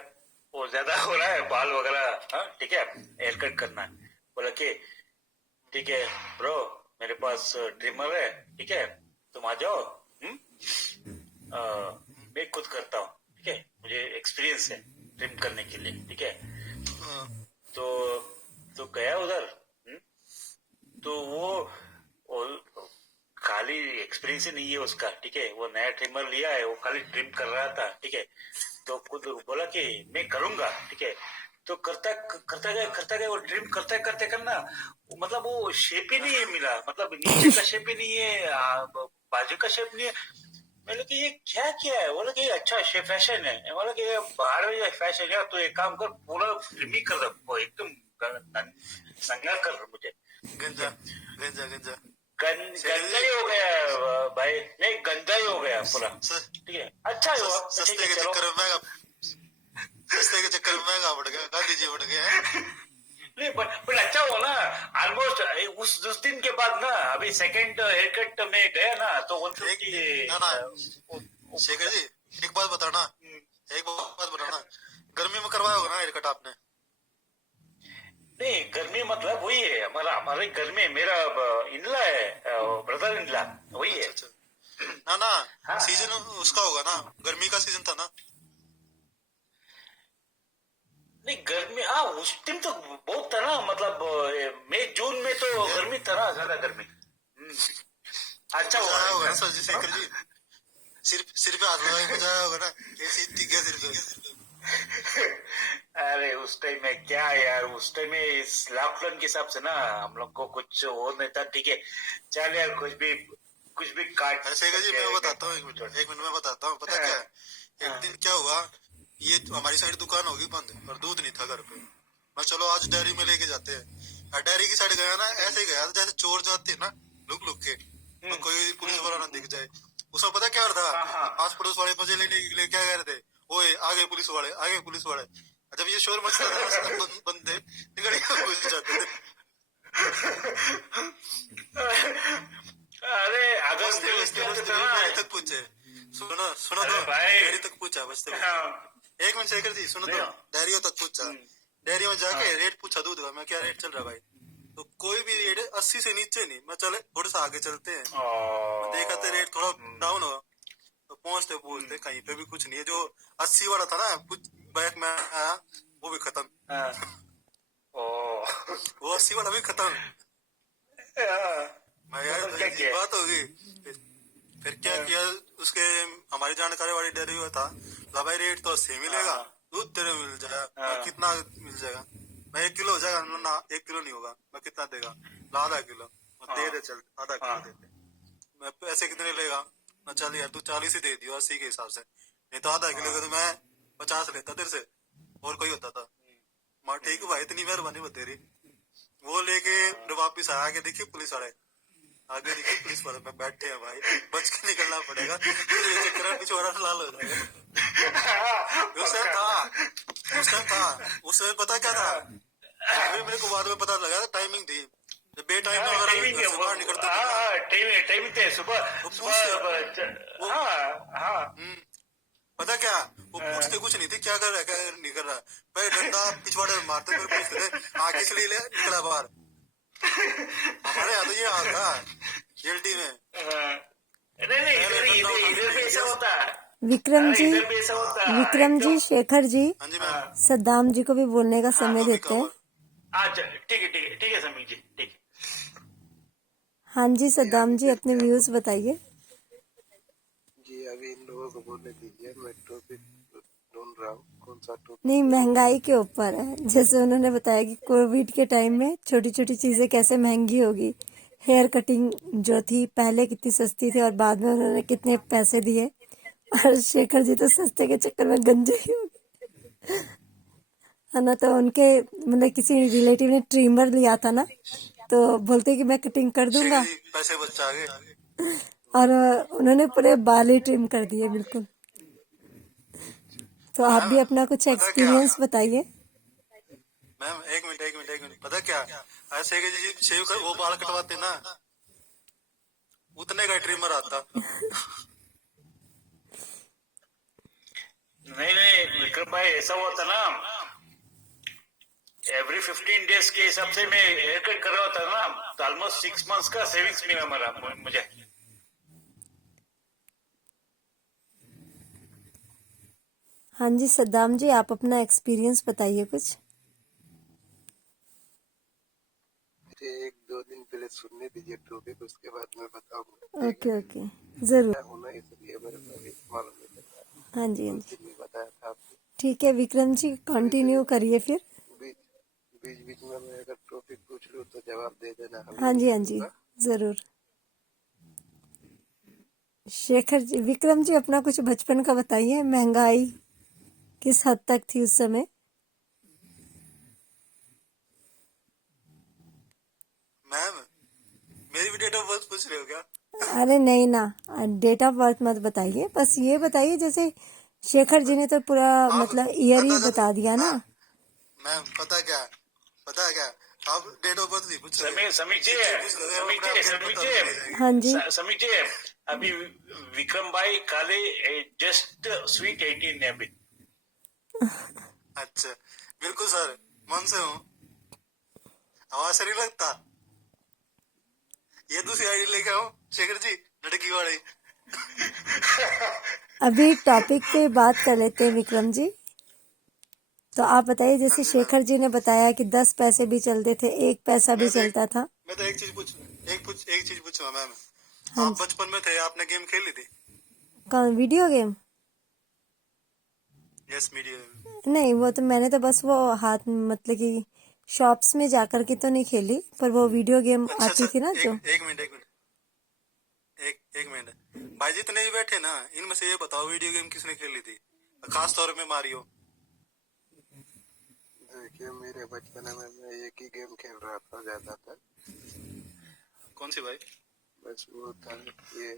वो ज्यादा हो रहा है बाल वगैरह, हाँ ठीक है, हेयर कट करना है। बोला कि ठीक है ब्रो, मेरे पास ट्रिमर है, ठीक है, तुम आ जाओ। हम्म? अ, मैं खुद करता हूँ, ठीक है, मुझे एक्सपीरियंस है ट्रिम करने के लिए, ठीक है। हाँ, तो गया उधर। तो वो खाली एक्सपीरियंस ही नहीं है उसका, ठीक है। वो नया ट्रिमर लिया है, वो खाली ट्रिम कर रहा था, ठीक है। तो खुद बोला कि मैं करूंगा, ठीक है। तो करता गया, वो ट्रिम करते करना, मतलब वो शेप ही नहीं है मिला, मतलब नीचे का शेप ही नहीं है, बाजू का शेप नहीं है। मैंने कि ये क्या किया है, बोला कि अच्छा शेप फैशन है, बोला कि ये बाहर में फैशन है, तो एक काम कर पूरा ट्रिम ही कर दो, एकदम नंगा कर मुझे, ठीक गंजा है। गंजा गंजा शेखर गंदा जी, ही हो गया भाई, नहीं गंदा ही हो गया पूरा, ठीक है। अच्छा ही हुआ, तो ठीक सस्ते है के चलो। चक्कर में महंगा, सस्ते के चक्कर में महंगा पड़ गया, गांधी जी बढ़ गए हैं। नहीं बट अच्छा हुआ ना, ऑलमोस्ट उस दिन के बाद ना, अभी सेकंड हेयर कट में गया ना, तो एक 150 ना ना शेखर जी, एक बात बताना, एक बात बताना, गर्मी में करवाया होगा ना हेयर कट आपने? नहीं गर्मी मतलब वही है, हमारे घर में मेरा इनला है, ब्रदर इनला वही है। अच्छा अच्छा, ना ना हाँ सीजन उसका होगा ना, गर्मी का सीजन था ना। नहीं गर्मी, हाँ उस दिन तो बहुत था ना, मतलब मई जून में तो यार गर्मी था ना, ज्यादा गर्मी। अच्छा मजा हुआ आया होगा है। ना सर जी, शेखर जी, सिर पे हाथ लगा के मजा आया होगा ना, एसी टिक गया सिर पे। अरे उस टाइम में क्या यार, उस टाइम में इस लॉकडाउन के हिसाब से ना हम लोग को कुछ वो नहीं था, ठीक है। चल यार कुछ भी काट अरे शेखर जी मैं करके बताता हूँ, एक मिनट में बताता हूँ, पता क्या है, एक दिन क्या हुआ, ये हमारी साइड दुकान होगी बंद और दूध नहीं था घर पे। मैं चलो आज डेयरी में लेके जाते हैं, और डेयरी की साइड गया ना, ऐसे ही गया था जैसे चोर जाते हैं ना, लुक लुक के, मैं कोई पुलिस वाला ना दिख जाए। उसमें पता क्या था, हाँ हाँ आस पड़ोस वाले मजे लेने के लिए क्या कह रहे थे, ओए आगे पुलिस वाले, आगे पुलिस वाले। जब ये शोर मचता था ना, सब बंदे निकल के घुस जाते थे। अरे अगर बचते न्यूज बचते चलते बचते थे हुए ना। डेयरी तक पूछे, सुनो सुनो तो, अरे भाई, डेयरी तक पूछा बचते हाँ, बचते, एक मिनट शेखर जी सुनो नहीं तो, डेयरियों तक पूछा, डेयरी में जाके रेट पूछा दूध का, मैं क्या रेट चल रहा भाई, तो कोई भी रेट 80 से नीचे नहीं। मैं चले थोड़ा सा आगे चलते हैं, मैं देखा था रेट थोड़ा डाउन हो, तो पहुंचते पहुंचते कहीं पे भी कुछ नहीं है, जो 80 वाला था ना कुछ बैक में आया, वो भी खत्म, हाँ, ओ, वो 80 वाला भी खत्म। मैं तो यार फिर क्या अजीब किया? बात होगी। फिर क्या किया, उसके हमारी जानकारी वाली डेयरी हुआ था, ला भाई रेट तो 80 मिलेगा, दूध तेरे मिल जाएगा। मैं कितना मिल जाएगा, मैं 1 किलो हो जाएगा ना, 1 किलो नहीं होगा, मैं कितना देगा, ला आधा किलो, मैं दे दे चल आधा किलो देते, मैं पैसे कितने लेगा, मैं चल यार तू 40 ही दे दियो 80 के हिसाब से, नहीं तो आधा किलो का तो मैं 50 लेता तेरे से, और कोई होता था। मैं ठीक है भाई इतनी मेहरबानी हो तेरी। वो लेके वापिस आया के देखिए पुलिस वाले, आगे देखिए पुलिस वाले में बैठे हैं भाई, बच के निकलना पड़ेगा, फिर ये चक्कर में पिछवाड़ा लाल हो जाएगा। उस टाइम था, उस टाइम था, उस समय पता क्या था, अभी मेरे को बाद में पता लगा था टाइमिंग थी, जब बे टाइम में अगर टाइमिंग घर से बाहर निकलते थे ना, टाइमिंग थे सुबह वो पूछते, सुबह, वो हाँ पता क्या, वो पूछते कुछ नहीं थे क्या कर रहा है क्या नहीं कर रहा, पहले डंडा पिछवाड़े में मारते फिर पूछते थे आगे से ले निकला बाहर। हमारे यहाँ तो ये हाल था जेलटी में, नहीं पहले डंडा उठा के इधर भी फेंक ऐसा दिया। होता है। विक्रम अरे जी, इधर भी ऐसा होता है विक्रम एकदम। जी, शेखर जी, हाँ जी मैम, सद्दाम जी को भी बोलने का समय कभी देते हैं। कवर, अच्छा ठीक है समीर जी, ठीक है। हाँ जी सद्दाम जी, अपने व्यूज बताइए। जी अभी इन लोगों को बोलने दीजिए, मैं टॉपिक ढूंढ रहा हूँ, कौन सा नहीं, टॉपिक। महंगाई के ऊपर है। जैसे उन्होंने बताया कि कोविड के टाइम में छोटी छोटी चीजें कैसे महंगी होगी, हेयर कटिंग जो थी पहले कितनी सस्ती थी और बाद में उन्होंने कितने पैसे दिए, और शेखर जी तो सस्ते के चक्कर में गंजे ही हो गए, है ना। तो उनके मतलब किसी रिलेटिव ने ट्रिमर लिया था ना, तो बोलते कि मैं कटिंग कर शेखर दूंगा, जी पैसे बचा गए। और उन्होंने पूरे बाल ही ट्रिम कर दिए बिल्कुल। तो आप मैम भी अपना कुछ पता क्या एक्सपीरियंस बताइए। मैम, एक मिनट, पता क्या, ऐसे कि जी शेव कर वो बाल कटवाते ना, उतने का ट्रिमर आता। नहीं विक्रम भाई, ऐसा हुआ था ना, एवरी 15 डेज के हिसाब से मैं हेयर कट कर रहा था ना, तो ऑलमोस्ट 6 मंथ्स का सेविंग्स मिला मेरा मुझे। हाँ जी सद्दाम जी, आप अपना एक्सपीरियंस बताइए कुछ। मुझे 1-2 दिन पहले सुनने दीजिए टॉपिक, उसके बाद मैं बताऊंगा। ठीक ओके ओके, जरूर। है, होना इसलिए मेरे को अभी मालूम नहीं चल रहा है। हाँ जी हाँ उस जी, दिन भी बताया था आपको। ठीक है विक्रम जी, कंटिन्यू करिए फिर। बीच में मैं अगर टॉपिक पूछ लूँ तो जवाब दे देना, हाँ हमें जी हाँ नहीं जी, दूंगा। जरूर। शेखर जी, विक्रम जी अपना कुछ बचपन का बताइए, महंगाई किस हद तक थी उस समय। मैम मेरी भी डेट ऑफ बर्थ पूछ रहे हो क्या? अरे नहीं ना, डेट ऑफ बर्थ मत बताइए, बस ये बताइए जैसे शेखर जी ने तो पूरा आप मतलब ईयर ही पता बता दिया ना। हाँ मैम, पता है क्या, आप डेट ऑफ बर्थ नहीं पूछ रहे, समीर जी, सिटी पूछ रहे हो, अपने आप डेट समीर पता जी, चल जाएगी। हाँ जी, समीर जी, अभी विक्रम भाई खाली जस्ट स्वीट 18 है अभी। अच्छा, बिल्कुल सर, मन से हूँ, आवाज से नहीं लगता। ये दूसरी आईडी लेके आओ शेखर जी, लड़की वाली। अभी टॉपिक पे बात कर लेते हैं विक्रम जी। तो आप बताइए, हाँ जैसे जी मैम, शेखर जी ने बताया कि 10 पैसे भी चलते थे, 1 पैसा भी मैं तो एक चलता था। मैं तो एक चीज पूछूंगा मैम, हाँ आप जी, बचपन में थे, आपने गेम खेली थी? कौन वीडियो गेम? Yes, media. नहीं, वो तो मैंने तो बस वो हाथ मतलब कि शॉप्स में जाकर के तो नहीं खेली, पर वो वीडियो गेम अच्छा आती सर, थी ना एक जो। एक मिनट, एक मिनट, भाई जितने भी बैठे ना, इनमें से ये बताओ वीडियो गेम किसने खेली थी, खास तौर में मारियो। देखिए, मेरे बचपन में मैं एक ही गेम खेल रहा था ज्यादातर। कौन सी भाई? बस वो था ये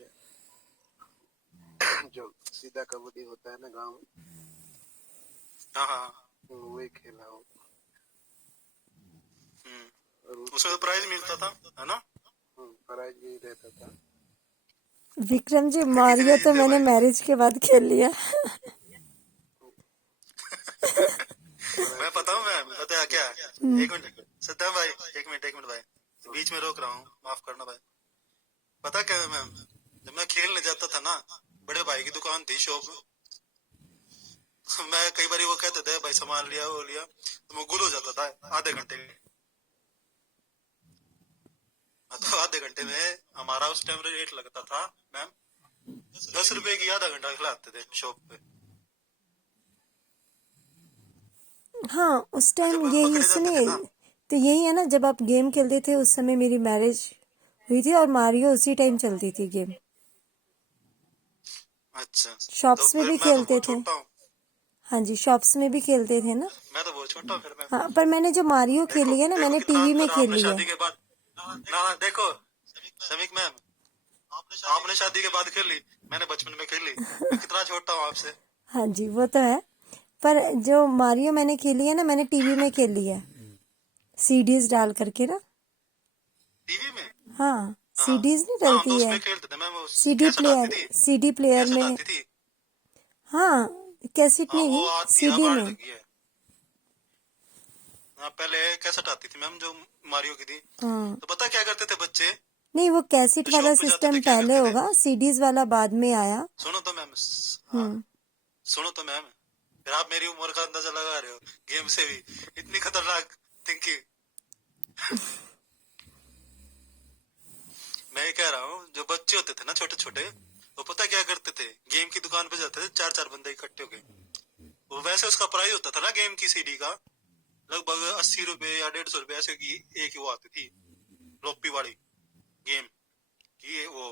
जो सीधा कबड्डी होता है ना गाँव में, हाँ हाँ, वही खेला हूँ। और उसमें तो प्राइज मिलता था, है ना? प्राइज भी रहता था। विक्रम जी, फिर किसी ने मारियो तो जीते मैंने भाई? मैरिज के बाद खेल लिया। मैं पता हूँ मैम, बताया क्या, एक मिनट सद्दाम भाई, एक मिनट भाई, बीच में रोक रहा हूँ, माफ करना भाई। पता क्या है मैम, जब मैं खेलने जाता था ना, बड़े भाई की दुकान थी, शॉप। मैं कई बार वो कहते थे भाई सामान लिया, वो लिया, तो मैं गुल हो जाता था आधे घंटे में। तो आधे घंटे में हमारा उस टाइम रेट लगता था मैम 10 रुपए की, आधा घंटा खिलाते थे शॉप पे। हाँ, उस और टाइम जब हम यही पकड़े जाते थे सुनिए, ना, तो यही है ना, जब आप गेम खेलते थे उस समय मेरी मैरिज हुई थी और मारियो उसी टाइम चलती थी गेम। अच्छा, तो शॉप्स में फिर भी मैं तो खेलते बहुत थे। छोटा हूँ, हाँ जी, शॉप्स में भी खेलते थे ना। मैं तो बहुत छोटा हूँ फिर मैं। हाँ, पर मैंने जो मारियो देखो खेली है ना, देखो मैंने कितना टीवी में अंतर, आपने खेली है। शादी के बाद ना, देखो समीक मैम, आपने शादी के बाद खेली, मैंने बचपन में खेली, मैं कितना छोटा हूँ आपसे। हाँ जी, वो तो है, पर जो मारियो मैंने खेली है ना, मैंने टीवी में खेली है, सीडीज डाल करके ना। टीवी में? हाँ, हाँ सीडीज नहीं हाँ, हम तो डलती है, उसमें खेलते थे मैम, वो सीडी कैसेट आती प्लेयर, थी, सीडी प्लेयर कैसेट में। आती थी। हाँ, कैसेट हाँ वो नहीं, आती है, अब सीडी आने में। लगी है। हाँ पहले कैसेट आती थी मैम, जो मारियो की थी। हाँ, तो पता क्या करते थे बच्चे, नहीं वो कैसेट तो वाला शॉप पे जाते थे, सिस्टम क्या पहले करते थे, होगा, सीडीज वाला बाद में आया। सुनो तो मैम, हाँ हम्म। सुनो तो मैम, फिर आप मेरी उम्र का अंदाजा लगा रहे हो गेम से भी, इतनी खतरनाक थिंकिंग। मैं ये कह रहा हूँ, जो बच्चे होते थे ना छोटे छोटे, वो पता क्या करते थे, गेम की दुकान पे जाते थे, 4-4 बंदे इकट्ठे हो गए, वो वैसे उसका प्राइस होता था ना गेम की सीडी का, लगभग 80 रुपए या 150 रुपए ऐसे की एक ही वो आती थी, फ्लॉपी वाली। गेम ये वो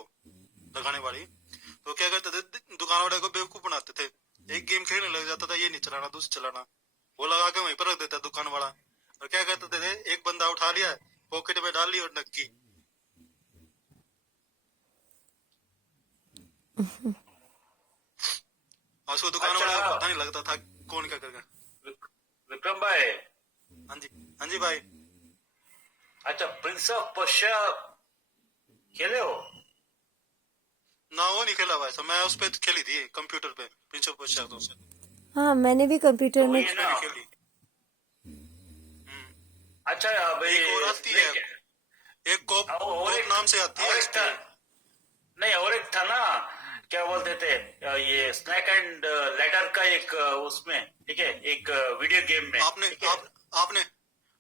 लगाने वाली, तो क्या करते थे, दुकान वाले को बेवकूफ बनाते थे। एक गेम खेलने लग जाता था, ये नहीं चलाना दूसरी चलाना, वो लगा के वहीं पर रख देता दुकान वाला। और क्या करते थे, एक बंदा उठा लिया, पॉकेट में डाल ली और नक्की। और उसको दुकान अच्छा वाले को पता नहीं लगता था कौन क्या करेगा। विक्रम भाई, हाँ जी, हाँ जी भाई। अच्छा प्रिंस ऑफ पर्शिया खेले हो? ना वो नहीं खेला भाई, मैं उस पे खेली थी कंप्यूटर पे, प्रिंस ऑफ पर्शिया तो हाँ, मैंने भी कंप्यूटर तो में वही ना। खेली। अच्छा भाई, एक और आती है, एक कोप नाम से आती है इस पे। नहीं, और एक था ना, क्या बोलते थे, ये स्नैक एंड लैडर का एक उसमें, ठीक है, एक वीडियो गेम में। आपने ठीक है? आपने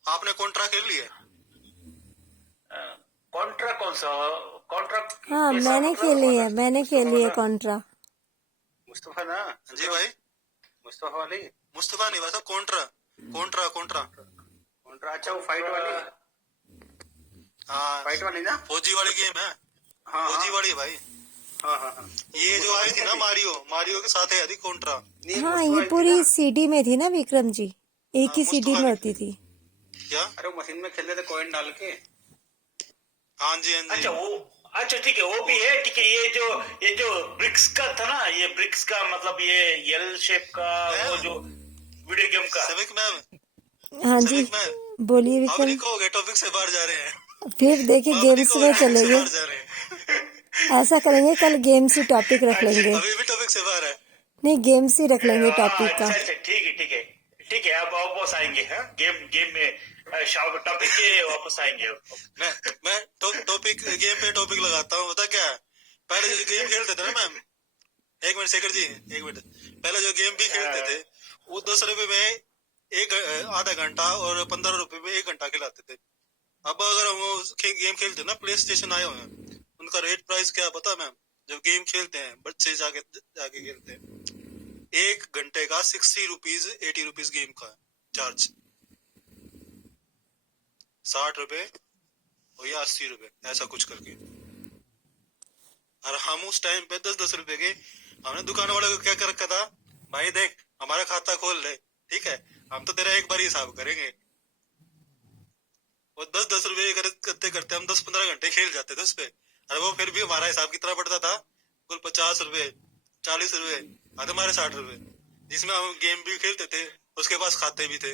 आपने कॉन्ट्रा खेल लिया? कॉन्ट्रा कौन सा? कॉन्ट्रा हाँ, कैसा मैंने मतलब? खेली है, मैंने खेली है कॉन्ट्रा। मुस्तफा ना, जी भाई, मुस्तफा वाली, मुस्तफा नहीं भाई, कॉन्ट्रा कॉन्ट्रा कॉन्ट्रा। कॉन्ट्रा। अच्छा वो फाइट वाली, हाँ, फाइट वाली ना। फौजी वाली गेम है, हाँ फौजी वाली है भाई। हाँ हाँ हाँ। ये जो आई थी ना मारियो के साथ है यदि कॉन्ट्रा। नहीं, हाँ, मुस्तफा ये आई थी पूरी ना। सीडी में थी ना विक्रम जी, एक ही सीडी मुस्तफा में की होती थी। क्या? अरे वो मशीन में खेलते थे कॉइन डाल के। हाँ जी, हाँ जी। अच्छा वो, अच्छा ठीक है, वो भी है, ठीक है। ये जो ब्रिक्स का था ना, ये ब्रिक्स का मतलब ये एल शेप का, वो जो वीडियो गेम का। सबिक मैम, हाँ जी, सबिक मैम, बोलिए अब विक्रम। नहीं कहोगे, टॉपिक से बाहर जा रहे हैं। फिर देखिए अब नहीं गेम्स कहोगे, में टॉपिक से चलेंगे, बाहर जा रहे हैं। ऐसा करेंगे कल गेम्स ही टॉपिक रख लेंगे। अभी भी टॉपिक से बाहर है। नहीं, गेम्स ही रख लेंगे टॉपिक का। अच्छा अच्छा, ठीक है ठीक है ठीक है, अब वापस आएंगे। हाँ, गेम में टॉपिक के वापस आएंगे। मैं टॉपिक गेम पे टॉपिक लगाता हूँ, बता क्या है? पहले जो गेम खेलते थे ना मैम, एक मिनट शेखर जी, एक मिनट। पहले जो गेम भी खेलते थे, वो 10 रुपए में एक आधा घंटा और 15 रुपए में 1 घंटा खिलाते थे। अब अगर हम गेम खेलते ना, प्ले स्टेशन आए हुए हैं, उनका रेट प्राइस क्या पता मैम? जब गेम खेलते हैं बच्चे जाके खेलते हैं, 1 घंटे का 60 रुपीज 80 रुपीज गेम का चार्ज, 60 रुपए और या 80 रुपए, ऐसा कुछ करके। और हम उस टाइम पे 10-10 रुपए के, हमने दुकान वाले को क्या कर रखा था, भाई देख हमारा खाता खोल ले, ठीक है, हम तो तेरा एक बार ही हिसाब करेंगे। वो 10-10 रुपए करते करते हम 10-15 घंटे खेल जाते थे उस पे। और वो फिर भी हमारा हिसाब कितना पड़ता था, कुल 50 रुपए 40 रुपए, आधे हमारे 60 रुपए, जिसमें हम गेम भी खेलते थे, उसके पास खाते भी थे।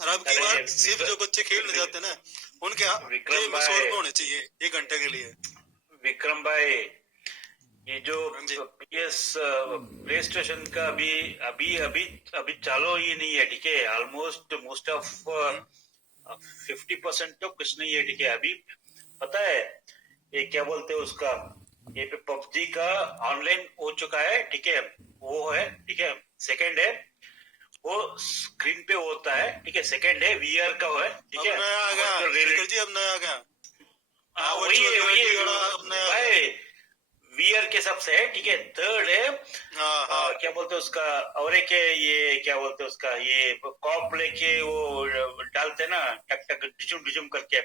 और अब की बात, सिर्फ जो बच्चे खेलने जाते हैं ना, उनके विक्रम में 100 भाई, रुपए होने चाहिए 1 घंटे के लिए। विक्रम भाई, ये जो PS प्ले स्टेशन का अभी अभी अभी अभी चालू ही नहीं है, ठीक है। ऑलमोस्ट मोस्ट ऑफ 50% तो कुछ नहीं है, ठीक है। अभी पता है ये क्या बोलते हैं उसका, ये पे पबजी का ऑनलाइन हो चुका है, ठीक है, वो है, ठीक है। सेकंड है वो स्क्रीन पे होता है, ठीक है। सेकंड है VR का है, ठीक है। अब नया आ गया शेखर जी, अब नया आ गया। हाँ, वही अब नया भाई, VR के सबसे है, ठीक है। थर्ड है हाँ, क्या बोलते हैं उसका, और एक है ये क्या बोलते हैं उसका, ये कॉप लेके वो डालते ना, टक टक डिचुम डिचुम करके,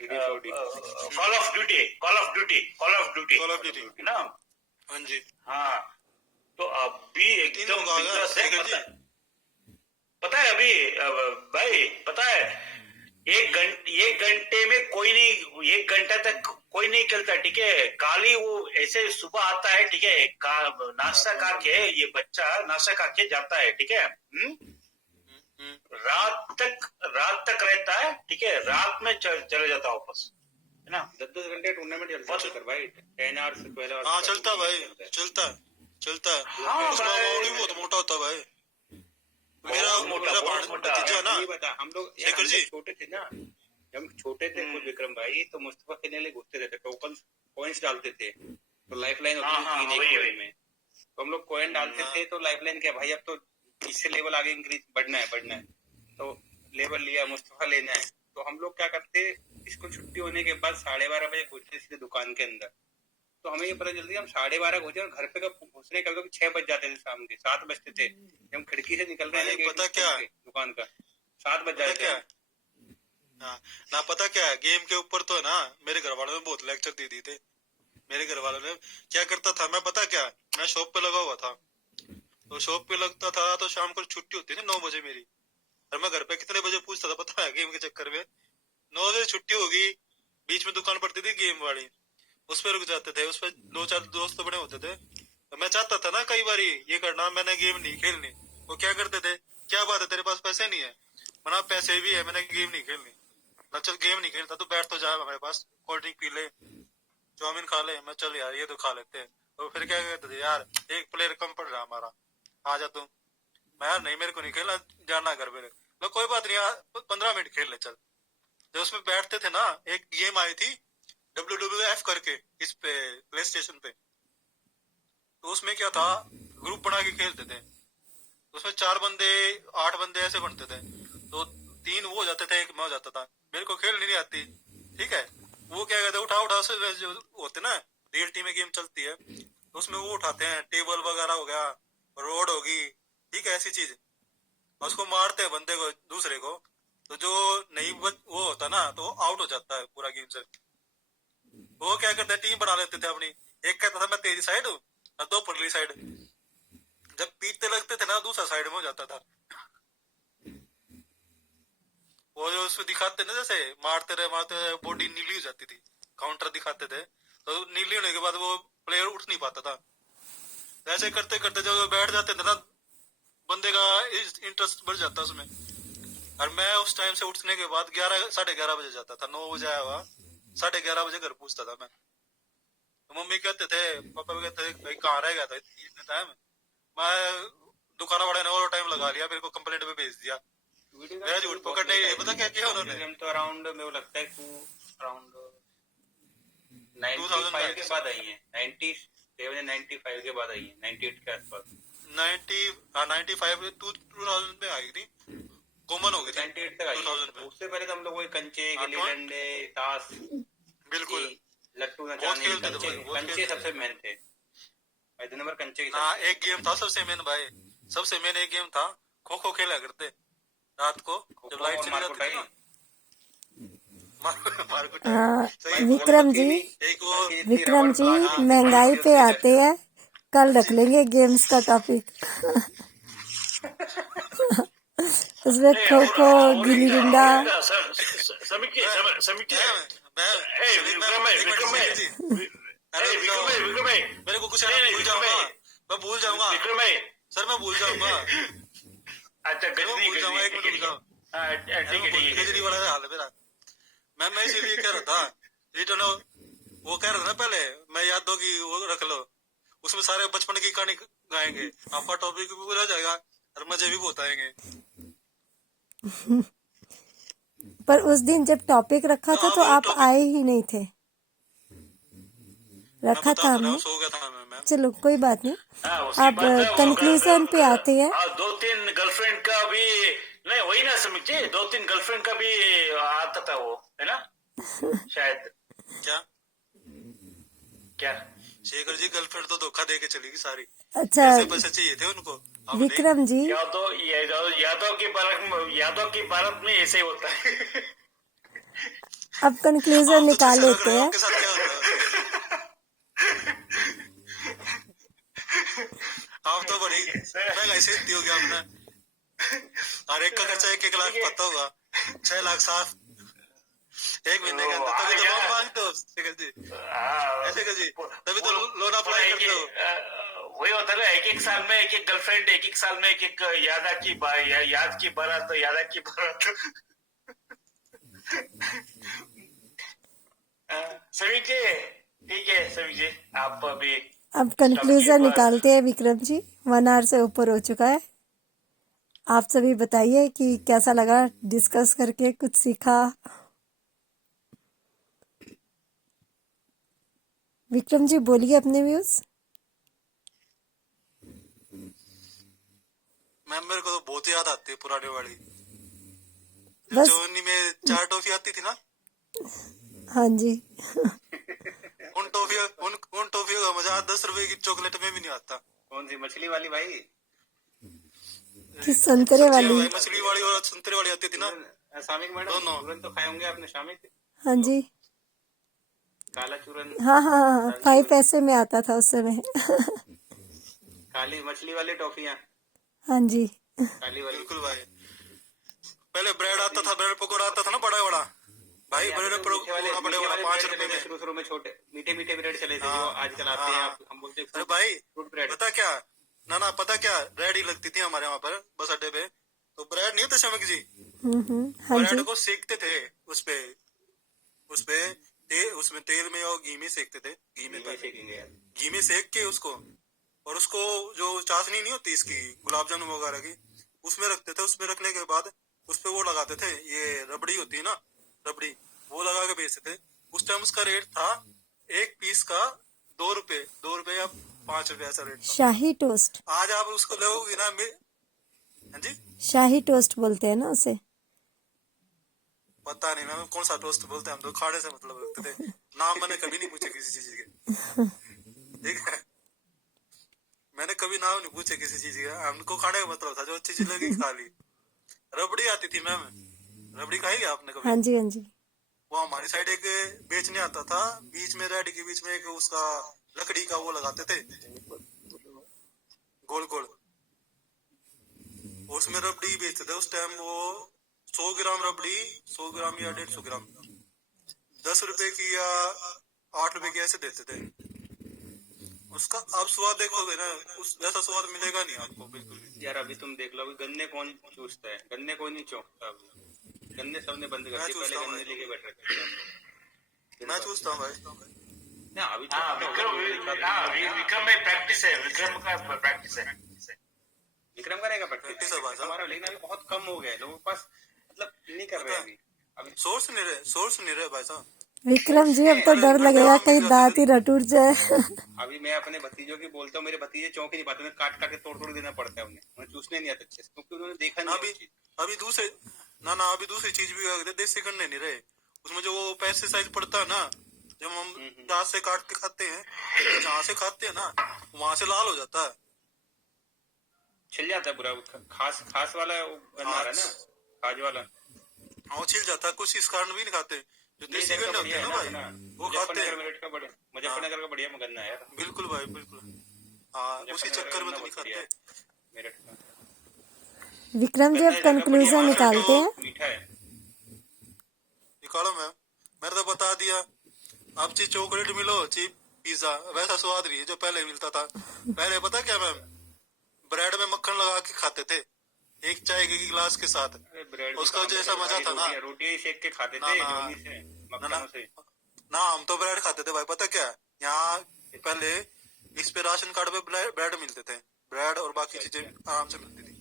call of duty, call of duty, call of duty, call of duty ना। हाँ जी। हाँ, तो अभी एकदम तीनों का आ गया बिंदास है, शेखर जी। पता है अभी भाई, पता है 1 घंटे में कोई नहीं, 1 घंटा तक कोई नहीं खेलता, ठीक है। काली वो ऐसे सुबह आता है, ठीक है, नाश्ता खा के, ये बच्चा नाश्ता खा के जाता है, ठीक है। रात तक रहता है, ठीक है। रात में चले जाता है वापस, है ना। 10-10 घंटे टूर्नामेंट चलता है भाई, 10 आवर्स 12 आवर्स। हाँ चलता भाई, चलता। हाँ उसमें भाई, अमाउंट भी बहुत मोटा होता भाई। मेरा भतीजा ना, नहीं बता, हम लोग शेखर जी, छोटे थे ना, जब हम छोटे थे खुद विक्रम भाई, तो मुस्तफा खेलने लिए घुसते थे, टोकन कॉइन्स डालते थे, तो लाइफ लाइन होती थी 3 एक में, तो हम लोग कॉइन डालते थे, तो लाइफ लाइन क्या भाई, अब तो इससे लेवल आगे इंक्रीज बढ़ना है, तो लेवल लिया, मुस्तफा लेना है, तो हम लोग क्या करते, स्कूल छुट्टी होने के बाद 12:30 बजे घुसते सीधे दुकान के अंदर। तो हमें ये पता चलती है हम 12:30 घुसे और घर पे कब घुसने कभी कभी 6 बज जाते थे, शाम के 7 बजते थे, जब हम खिड़की से निकल रहे हैं पता क्या दुकान का, 7 बज जाते थे। हाँ, ना पता क्या है, गेम के ऊपर तो है ना, मेरे घर वालों ने बहुत लेक्चर दे दिए थे। मेरे घर वालों ने क्या करता था, मैं पता क्या, मैं शॉप पे लगा हुआ था, तो शॉप पे लगता था तो शाम को छुट्टी होती थी 9 बजे मेरी, और मैं घर पे कितने बजे पूछता था पता है, गेम के चक्कर में 9 बजे छुट्टी होगी, बीच में दुकान पड़ती थी गेम वाली, उस पर रुक जाते थे, उस पर 2-4 दोस्त बने होते थे, तो मैं चाहता था ना कई बार ये करना, मैंने गेम नहीं खेलनी, वो क्या करते थे, क्या बात है तेरे पास पैसे नहीं है, मना पैसे भी है, मैंने गेम नहीं खेलनी, मैं चल गेम नहीं खेलता, तू बैठ तो जा हमारे पास, कोल्ड ड्रिंक पी ले, चाउमीन खा ले, मैं चल यार ये तो खा लेते हैं, तो फिर क्या कहते थे यार, एक प्लेयर कम पड़ रहा हमारा, आ जा तू, मैं यार नहीं मेरे को नहीं खेलना, जाना घर मेरे, मैं कोई बात नहीं यार 15 मिनट खेल ले चल, जब उसमें बैठते थे ना, एक गेम आई थी WWF करके इस पे प्ले स्टेशन पे, तो उसमें क्या था, ग्रुप बना के खेलते थे, उसमें 4 बंदे 8 बंदे ऐसे बनते थे, तो 3 वो हो जाते थे, एक मैं हो जाता था, मेरे को खेलनी नहीं आती, ठीक है, वो क्या कहते हैं, उठा उठा से जो होते ना, रियल टीम में गेम चलती है, तो उसमें वो उठाते हैं, टेबल वगैरह हो गया, रोड होगी, ठीक है, ऐसी चीज, और उसको मारते हैं बंदे को, दूसरे को, तो जो नहीं वो होता ना, तो आउट हो जाता है पूरा गेम से, वो क्या करते हैं, टीम बना लेते थे अपनी, एक कहता था मैं तेरी साइड हूँ और 2 परली साइड, जब पीटते लगते थे ना, दूसरा साइड में हो जाता था, वो जो उसमें दिखाते ना, जैसे मारते रहे बॉडी नीली हो जाती थी, काउंटर दिखाते थे, तो नीली होने के बाद वो प्लेयर उठ नहीं पाता था, ऐसे करते करते जब बैठ जाते थे ना, बंदे का इंटरेस्ट बढ़ जाता उसमें, और मैं उस टाइम से उठने के बाद 11 साढ़े 11 बजे जाता था, 9 बजे आया हुआ, 11:30 बजे घर पूछता था मैं, तो मम्मी कहते थे, पापा भी कहते थे भाई कहाँ रह गया था इतने टाइम, मैं दुकान वाले ने और टाइम लगा लिया, मेरे को कंप्लेंट पे भेज दिया, मेरा झूठ पकड़ने ही नहीं पता क्या किया उन्होंने, गेम तो अराउंड मेरे को लगता है अराउंड 2000 95 के बाद आई है, 97 95 के बाद आई है, 98 के आसपास, 2000 में आई थी, कॉमन हो गई थी 98 तक आई 2000 है, में, उससे पहले तो हम लोग वही कंचे, हाँ, गिल्ली डंडे, ताश, बिल्कुल ये लट्टू बहुत नचाने, खेलते थे कंचे भाई, बहुत कंचे खेलते सबसे थे। मेन थे भाई, दिन भर कंचे ही ना चलते एक गेम था सबसे मेन भाई, सबसे मेन एक गेम था, खो खो खेला करते रात को, थे, जब लाइट और चली मार जाती थी कुटाई, ना, मार कुटाई, हाँ, सही भाई विक्रम की जी, भी एक वो, की जितनी विक्रम रबड़ जी प्लास्टिक की महंगाई होती पे है, आते हैं, कल रख लेंगे गेम्स का टॉपिक। उसमें नहीं, खो खो, और गिल्ली एक डंडा। समीक्षे विक्रम विक्रम जी, अरे रुक जाओ, विक्रम मेरे को कुछ है ना, नहीं, भूल विक्रम जाऊंगा, मैं भूल जाऊंगा विक्रम सर, मैं भूल जाऊंगा, अच्छा मैं भूल जाऊंगा, एक मिनट रुक जाओ, ठीक है ठीक खिचड़ी वाला हाल है मेरा, मैं इसीलिए कह रहा था, ये तो ना, वो कह रहा था ना पहले, मैं यादों की वो रख लो, उसमें सारे बचपन की कहानी गाएंगे, आपका टॉपिक भी पूरा हो जाएगा और मजे भी बहुत आएंगे, पर उस दिन जब टॉपिक रखा था हाँ तो वो आप टॉपिक, आए ही नहीं थे, मैं रखा बता था तो रहा हूँ, हमने। सो गया था मैं मैम, चलो कोई बात नहीं, हाँ उसके अब बाद वो कंक्लूजन पे आते हैं। 2-3 गर्लफ्रेंड का भी नहीं, वही ना समीक्षे, 2-3 गर्लफ्रेंड का भी आता था वो, है ना शायद, क्या शेखर जी गर्लफ्रेंड तो धोखा दे के चली गई सारी, अच्छा पैसे पैसे चाहिए थे उनको, अब नहीं, विक्रम जी, यादव की भारत में ऐसे ही होता है अब कंक्लूजन आप तो निकाल चर्चा लग लेते रहे हो, हैं। आपके साथ क्या होता है, आप तो बड़ी महंगाई से इतनी हो गया आपने, हर एक का खर्चा 1-1 लाख पता होगा, 6 लाख साफ एक महीने के अंदर, तभी तो लोन मांगते हो शेखर जी, ऐसे कर जी, तभी तो लोन अप्लाई करते हो, वही होता है ना, एक साल में एक गर्लफ्रेंड, एक साल में एक याद की बारात सभी जी, ठीक है सभी जी, आप अभी अब कंक्लूजन निकालते हैं विक्रम जी, 1 आवर से ऊपर हो चुका है, आप सभी बताइए कि कैसा लगा डिस्कस करके, कुछ सीखा। विक्रम जी बोलिए अपने व्यूज। मैम मेरे को तो बहुत याद आती है पुराने वाली, जब बस जवानी में 4 टॉफी आती थी ना, हाँ जी, उन टॉफियों का मजा 10 रुपए की चॉकलेट में भी नहीं आता, कौन सी मछली वाली भाई, कि संतरे सच्ची वाली। भाई, मछली वाली और संतरे वाली आती थी ना, सामिक मैडम, दोनों। चूरन तो खाए होंगे आपने सामिक? हाँ जी, काला चूरन, हाँ हाँ हाँ, लाल 5 चूरन, पैसे में आता था उस समय। काली मछली वाली टॉफियां, हाँ जी, काली वाली। बिल्कुल भाई, पहले ब्रेड आता था, ब्रेड पकौड़ा आता था ना, बड़ा बड़ा भाई, यहाँ पे ब्रेड तो मीठे वाले पकौड़ा बड़े बड़ा 5 ब्रेड रुपए चले थे में। शुरू शुरू में, छोटे मीठे मीठे ब्रेड चले थे जो हाँ आजकल हाँ आते हैं, हाँ। हम बोलते हैं अरे भाई फ्रूट ब्रेड। पता क्या, ना पता क्या, रेडी लगती थी हमारे वहाँ पर बस अड्डे पे, तो ब्रेड नहीं होता शमक जी, हाँ ब्रेड जी, को सेकते थे उसपे उसमें तेल में और घी में सेकते थे, घी में पहले सेकेंगे यार। घी में सेक के उसको, और उसको जो चाशनी नहीं होती इसकी गुलाब जामुन वगैरह की, उसमें रखते थे, उसमें रखने के बाद उस पे वो लगाते थे, ये रबड़ी होती है ना, रबड़ी, वो लगा के बेचते थे। उस टाइम उसका रेट था एक पीस का 2 रुपए या 5 रुपए, ऐसा रेट था। शाही टोस्ट, आज आप उसको लोगे ना हाँ जी, शाही टोस्ट बोलते हैं ना उसे। पता नहीं मैम कौन सा टोस्ट बोलते हैं, हम तो खाने से मतलब रखते थे, नाम मैंने कभी नहीं पूछे किसी चीज के, ठीक है, मैंने कभी नाम नहीं पूछे किसी चीज का, हमको खाने का मतलब था, जो अच्छी चीज लगी खा ली। रबड़ी आती थी मैम, रबड़ी खाई है आपने कभी? हाँ जी, हाँ जी, वो हमारी साइड एक बेचने आता था, बीच में रेड के बीच में एक उसका लकड़ी का वो लगाते थे, गोल गोल, उसमें रबड़ी बेचते थे। उस टाइम वो 100 ग्राम रबड़ी, 100 ग्राम या 150 ग्राम 10 रुपए की या 8 रुपए की ऐसे देते थे। उसका अब स्वाद देखोगे ना, उस वैसा स्वाद मिलेगा नहीं आपको बिल्कुल भी। यार अभी तुम देख लो, अभी गन्ने कौन चूसता है? गन्ने कोई नहीं चौंकता अभी, गन्ने सबने बंद कर मैं दिए, पहले चूसता हूँ गन्ने भाई, लेके बैठ रहे मैं चूसता हूँ भाई। ना अभी तो हाँ विक्रम में प्रैक्टिस है, विक्रम का प्रैक्टिस है। विक्रम करेगा Practice है प्रैक्टिस भाई साहब। हमारा, लेकिन अभी बहुत कम हो गया है लोगों के पास, मतलब नहीं कर रहे अभी। अभी सोर्स नहीं रहे भाई साहब। विक्रम जी अब तो डर लगेगा कहीं दांत ही न टूट जाए। अभी मैं अपने भतीजों की बोलता हूँ, मेरे भतीजे चौंक ही नहीं पाते, उन्हें काट काट के तोड़ तोड़ देना पड़ता है, उन्हें चूसने नहीं आता अच्छे से, क्योंकि उन्होंने देखा नहीं है अभी वो चीज। अभी दूसरे अभी दूसरी चीज भी आ गई, देसी गन्ने नहीं रहे, उसमें जो वो पेस्टिसाइड पड़ता है ना, जब हम दांत से काट के खाते हैं, तो जहाँ से खाते हैं ना वहां से लाल हो जाता है, छिल जाता है पूरा, खास खास वाला वो गन्ना आ रहा है ना, खाज वाला। हाँ वो छिल जाता है, कुछ इस कारण भी नहीं खाते, जो ये देसी इधर का गन्ने होते बढ़िया हैं है ना ना भाई, अपना, वो खाते मुजफ्फरनगर हैं। मेरठ का बढ़िया, मुजफ्फरनगर का बढ़िया गन्ना है यार, बिल्कुल भाई बिल्कुल, हाँ उसी मुजफ्फरनगर का चक्कर में गन्ना तो नहीं बहुत बढ़िया है खाते। मेरठ का विक्रम जी गन्ना अब इधर का बढ़िया, कंक्लूजन वहाँ का निकालते हैं। मीठा है। निकालो मैम, मैंने तो बता दिया, अब चाहे चॉकलेट मिलो चाहे पिज्जा, वैसा स्वाद नहीं है जो पहले मिलता था। पहले पता क्या मैम, ब्रेड में मक्खन लगा के खाते थे, एक चाय के गिलास के साथ, अरे ब्रेड उसका जैसा मजा था ना, रोटियां ही सेक के खाते ना थे ना जोनी से, ना मक्खनों से। ना हम तो ब्रेड खाते थे भाई, पता क्या, यहाँ पहले इस पे राशन कार्ड पे ब्रेड मिलते थे, ब्रेड और बाकी चीजें आराम से मिलती थी।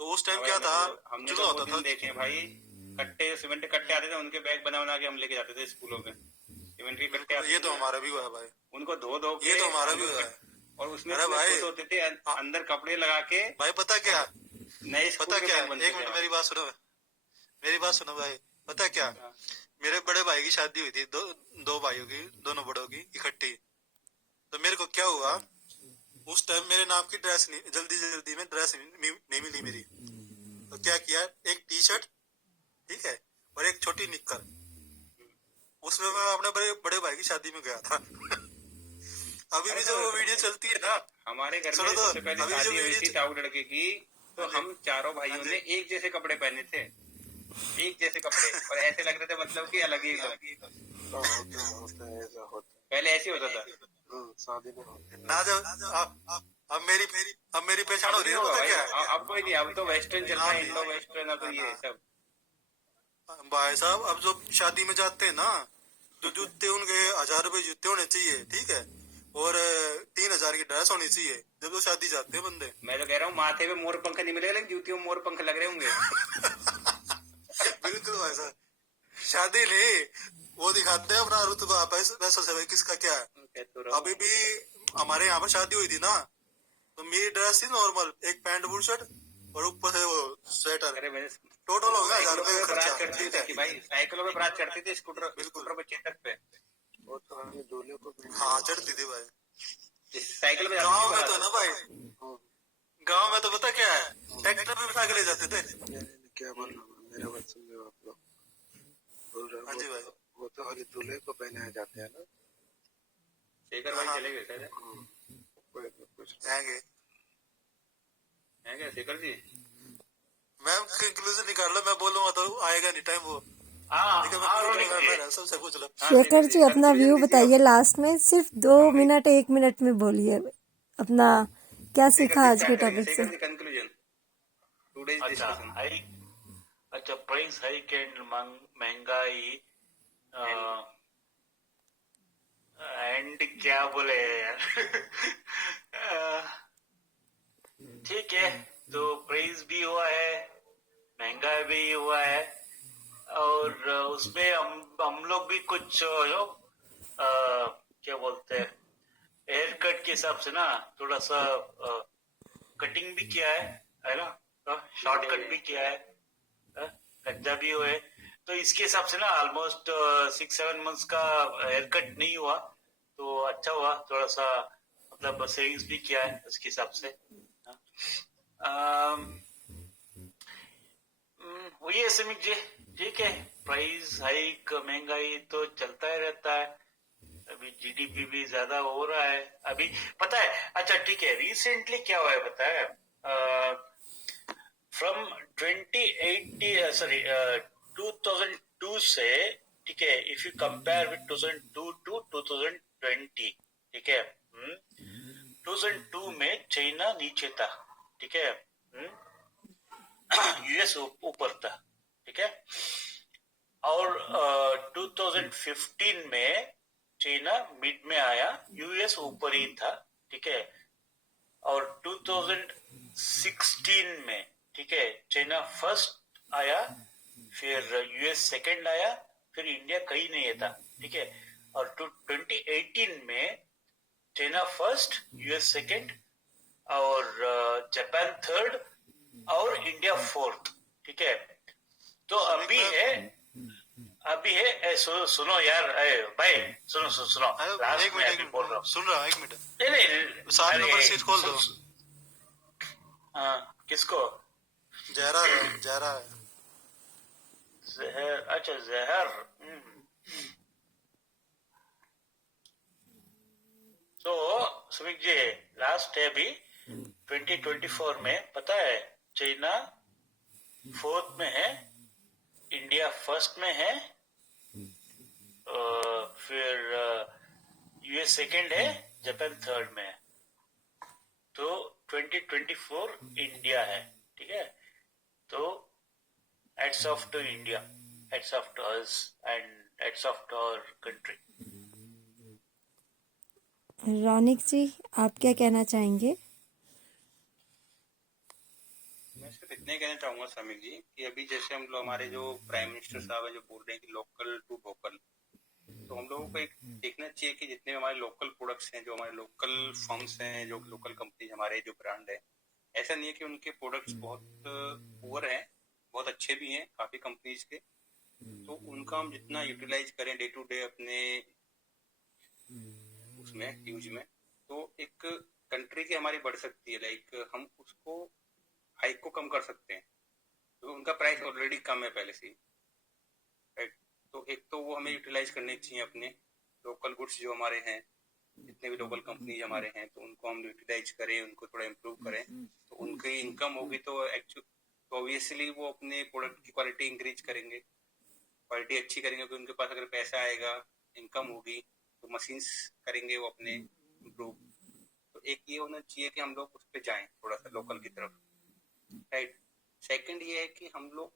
तो उस टाइम क्या था, हमने चूल्हा तो वो होता दिन था। देखे भाई, कट्टे सीमेंट के कट्टे आते थे, उनके बैग बना बना के हम लेके जाते थे स्कूलों में, सीमेंट के कट्टे आते ये थे तो ना, हमारा भी हुआ है भाई, उनको धो धो के ये तो हमारा भी हुआ है। और उसमें अरे इतने भाई खुश होते थे, अंदर कपड़े लगा के भाई पता क्या, नए स्कूल पता के क्या, बैग बनते एक थे मिनट हमारे। मेरी बात सुनो भाई, पता क्या, हाँ। मेरे बड़े भाई की शादी हुई थी, दो भाइयों की, दोनों बड़ों की इकट्ठी। तो मेरे को क्या हुआ, उस टाइम मेरे नाम की ड्रेस नहीं, जल्दी में ड्रेस नहीं मिली मेरी, तो क्या किया, एक टी शर्ट, ठीक है, और एक छोटी निक्कर, उसमें मैं अपने बड़े भाई की शादी में गया था। अभी भी जो वो वीडियो चलती है ना, हमारे घर में सुनो तो, सबसे पहले अभी जो शादी हुई थी वीडियो, ताऊ लड़के की, तो हाँ जी, हम चारों भाइयों हाँ जी, ने एक जैसे कपड़े पहने थे, एक जैसे कपड़े, और ऐसे लग रहे थे मतलब कि अलग ही एकदम। होता है ऐसा होता पहले ऐसे ही होता था। है, शादी में होता है। ना जब अब मेरी पहचान हो अब रही नहीं है, होगा पता भाई, क्या है? अब कोई नहीं, अब तो वेस्टर्न चल रहा है, इंडो वेस्टर्न, अब तो ये सब। भाई साहब अब जो शादी में जाते हैं ना, तो जूते उनके 1000 रुपए जूते होने चाहिए, ठीक है, और 3000 की ड्रेस होनी चाहिए जब तो शादी जाते हैं बंदे। मैं तो कह रहा हूँ माथे पे मोर पंख नहीं मिलेगा, लेकिन जूतियों में मोर पंख लग रहे होंगे। बिल्कुल भाई साहब, शादी नहीं, वो दिखाते हैं अपना रुतबा, पैसा से भाई किसका क्या है। अभी भी हमारे यहाँ पर शादी हुई थी ना, तो मेरी ड्रेस थी नॉर्मल, एक पैंट बूट शर्ट और ऊपर से वो स्वेटर, अरे मैंने टोटल हो गया 1000 साइकिलों रुपए पे का बारात खर्चा, चढ़ती ठीक थी है। कि भाई, साइकिलों पे बारात चढ़ती थी, स्कूटर बिल्कुल। स्कूटर पे, चेतक पे। वो तो हमें दूल्हे को भी हाँ चढ़ती थी भाई, साइकिल पे जाती गाँव थी में तो बारात। ना भाई, गाँव में तो पता क्या है, ट्रैक्टर पे बिठा के ले जाते थे। क्या बोल रहा हूँ मेरा बात सुन लो आप लोग। बोल रहा हाँ जी भाई। वो तो खाली दूल्हे को पहनाए जाते हैं ना। शेखर भाई चले गए शायद, कोई कुछ आएंगे। है क्या शेखर जी? मैं कंक्लूजन निकाल लो, मैं बोलूंगा तो आएगा नहीं टाइम वो। हाँ लेकिन हाँ रोनिक जी, मैं सबसे पूछ लो। हाँ शेखर शेखर जी जी, अपना कंक्लूजन व्यू दीजिए बताइए आप। लास्ट में, सिर्फ 2 मिनट 1 मिनट में बोलिए अपना क्या शेखर सीखा जी आज के स्टार्ट करेंगे। टॉपिक से। शेखर जी कंक्लूजन, टुडेज अच्छा डिस्कशन हाइक, अच्छा प्राइस हाइक एंड महंगाई एंड क्या बोले यार। ठीक है, तो प्राइस भी हुआ है, महंगा भी हुआ है, और उसमें हम लोग भी कुछ जो क्या बोलते हैं, हेयर कट के हिसाब से ना थोड़ा सा कटिंग भी किया है ना, शॉर्ट कट भी किया है, कच्चा भी हुए, तो इसके हिसाब से ना ऑलमोस्ट 6-7 मंथ्स का हेयर कट नहीं हुआ, तो अच्छा हुआ, थोड़ा सा मतलब सेविंग्स भी किया है उसके हिसाब से। वही है समीक जी, ठीक है, प्राइस हाइक महंगाई तो चलता ही रहता है, अभी जीडीपी भी ज्यादा हो रहा है अभी, पता है। अच्छा ठीक है, रिसेंटली क्या हुआ है पता है, फ्रॉम 2080 सॉरी 2002 से, ठीक है, if you compare with 2002 to 2020, ठीक है, 2002 में चाइना नीचे था, ठीक है, यूएस ऊपर था, ठीक है, और 2015 में चाइना मिड में आया, यूएस ऊपर ही था, ठीक है, और 2016 में, ठीक है, चाइना फर्स्ट आया, फिर यूएस सेकंड आया, फिर इंडिया कहीं नहीं था, ठीक है, और 2018 में चाइना फर्स्ट, यूएस सेकंड, और जापान थर्ड, और इंडिया फोर्थ, ठीक है, तो अभी है सुनो यार, भाई सुनो सुनो सुनो, लास्ट एक में अभी बोल रहा मिनट हूँ, सुन रहा हूँ, 1 मिनट। नहीं नहीं, 7 नंबर सीट खोल दो। किसको? जहरा है, जहरा है। जहर, अच्छा जहर, तो सुमित जी लास्ट है अभी 2024 में, पता है चाइना फोर्थ में है, इंडिया फर्स्ट में है, फिर यूएस सेकंड है, जापान थर्ड में है, तो 2024 इंडिया है, ठीक है, तो heads off to India, heads off to us, and heads off to our country. Raunik ji आप क्या कहना चाहेंगे? मैं सिर्फ इतने कहना चाहूंगा समीक जी कि अभी जैसे हम लोग, हमारे जो प्राइम मिनिस्टर साहब है जो बोल रहे हैं कि लोकल टू वोकल, तो हम लोगों को एक देखना चाहिए कि जितने हमारे लोकल प्रोडक्ट्स हैं, जो हमारे लोकल फर्म्स हैं, जो लोकल कंपनी हमारे जो ब्रांड है, ऐसा नहीं है कि उनके प्रोडक्ट्स बहुत पुअर हैं, बहुत अच्छे भी हैं काफी कंपनीज के, तो उनका हम जितना यूटिलाइज करें डे टू डे अपने उसमें यूज में, तो एक कंट्री की हमारी बढ़ सकती है, लाइक हम उसको हाइक को कम कर सकते हैं, तो उनका प्राइस ऑलरेडी कम है पहले से ही, राइट, तो एक तो वो हमें यूटिलाइज करने चाहिए अपने लोकल गुड्स जो हमारे हैं, जितने भी लोकल कंपनीज हमारे हैं, तो उनको हम यूटिलाइज करें, उनको थोड़ा इम्प्रूव करें, तो उनकी इनकम होगी तो ऑब्वियसली वो अपने प्रोडक्ट की क्वालिटी इंक्रीज करेंगे, क्वालिटी अच्छी करेंगे, क्योंकि उनके पास अगर पैसा आएगा, इनकम होगी, तो मशीन्स करेंगे वो अपने इम्प्रूव, तो एक ये होना चाहिए कि हम लोग उस पर जाएं थोड़ा सा लोकल की तरफ, राइट। सेकंड ये है कि हम लोग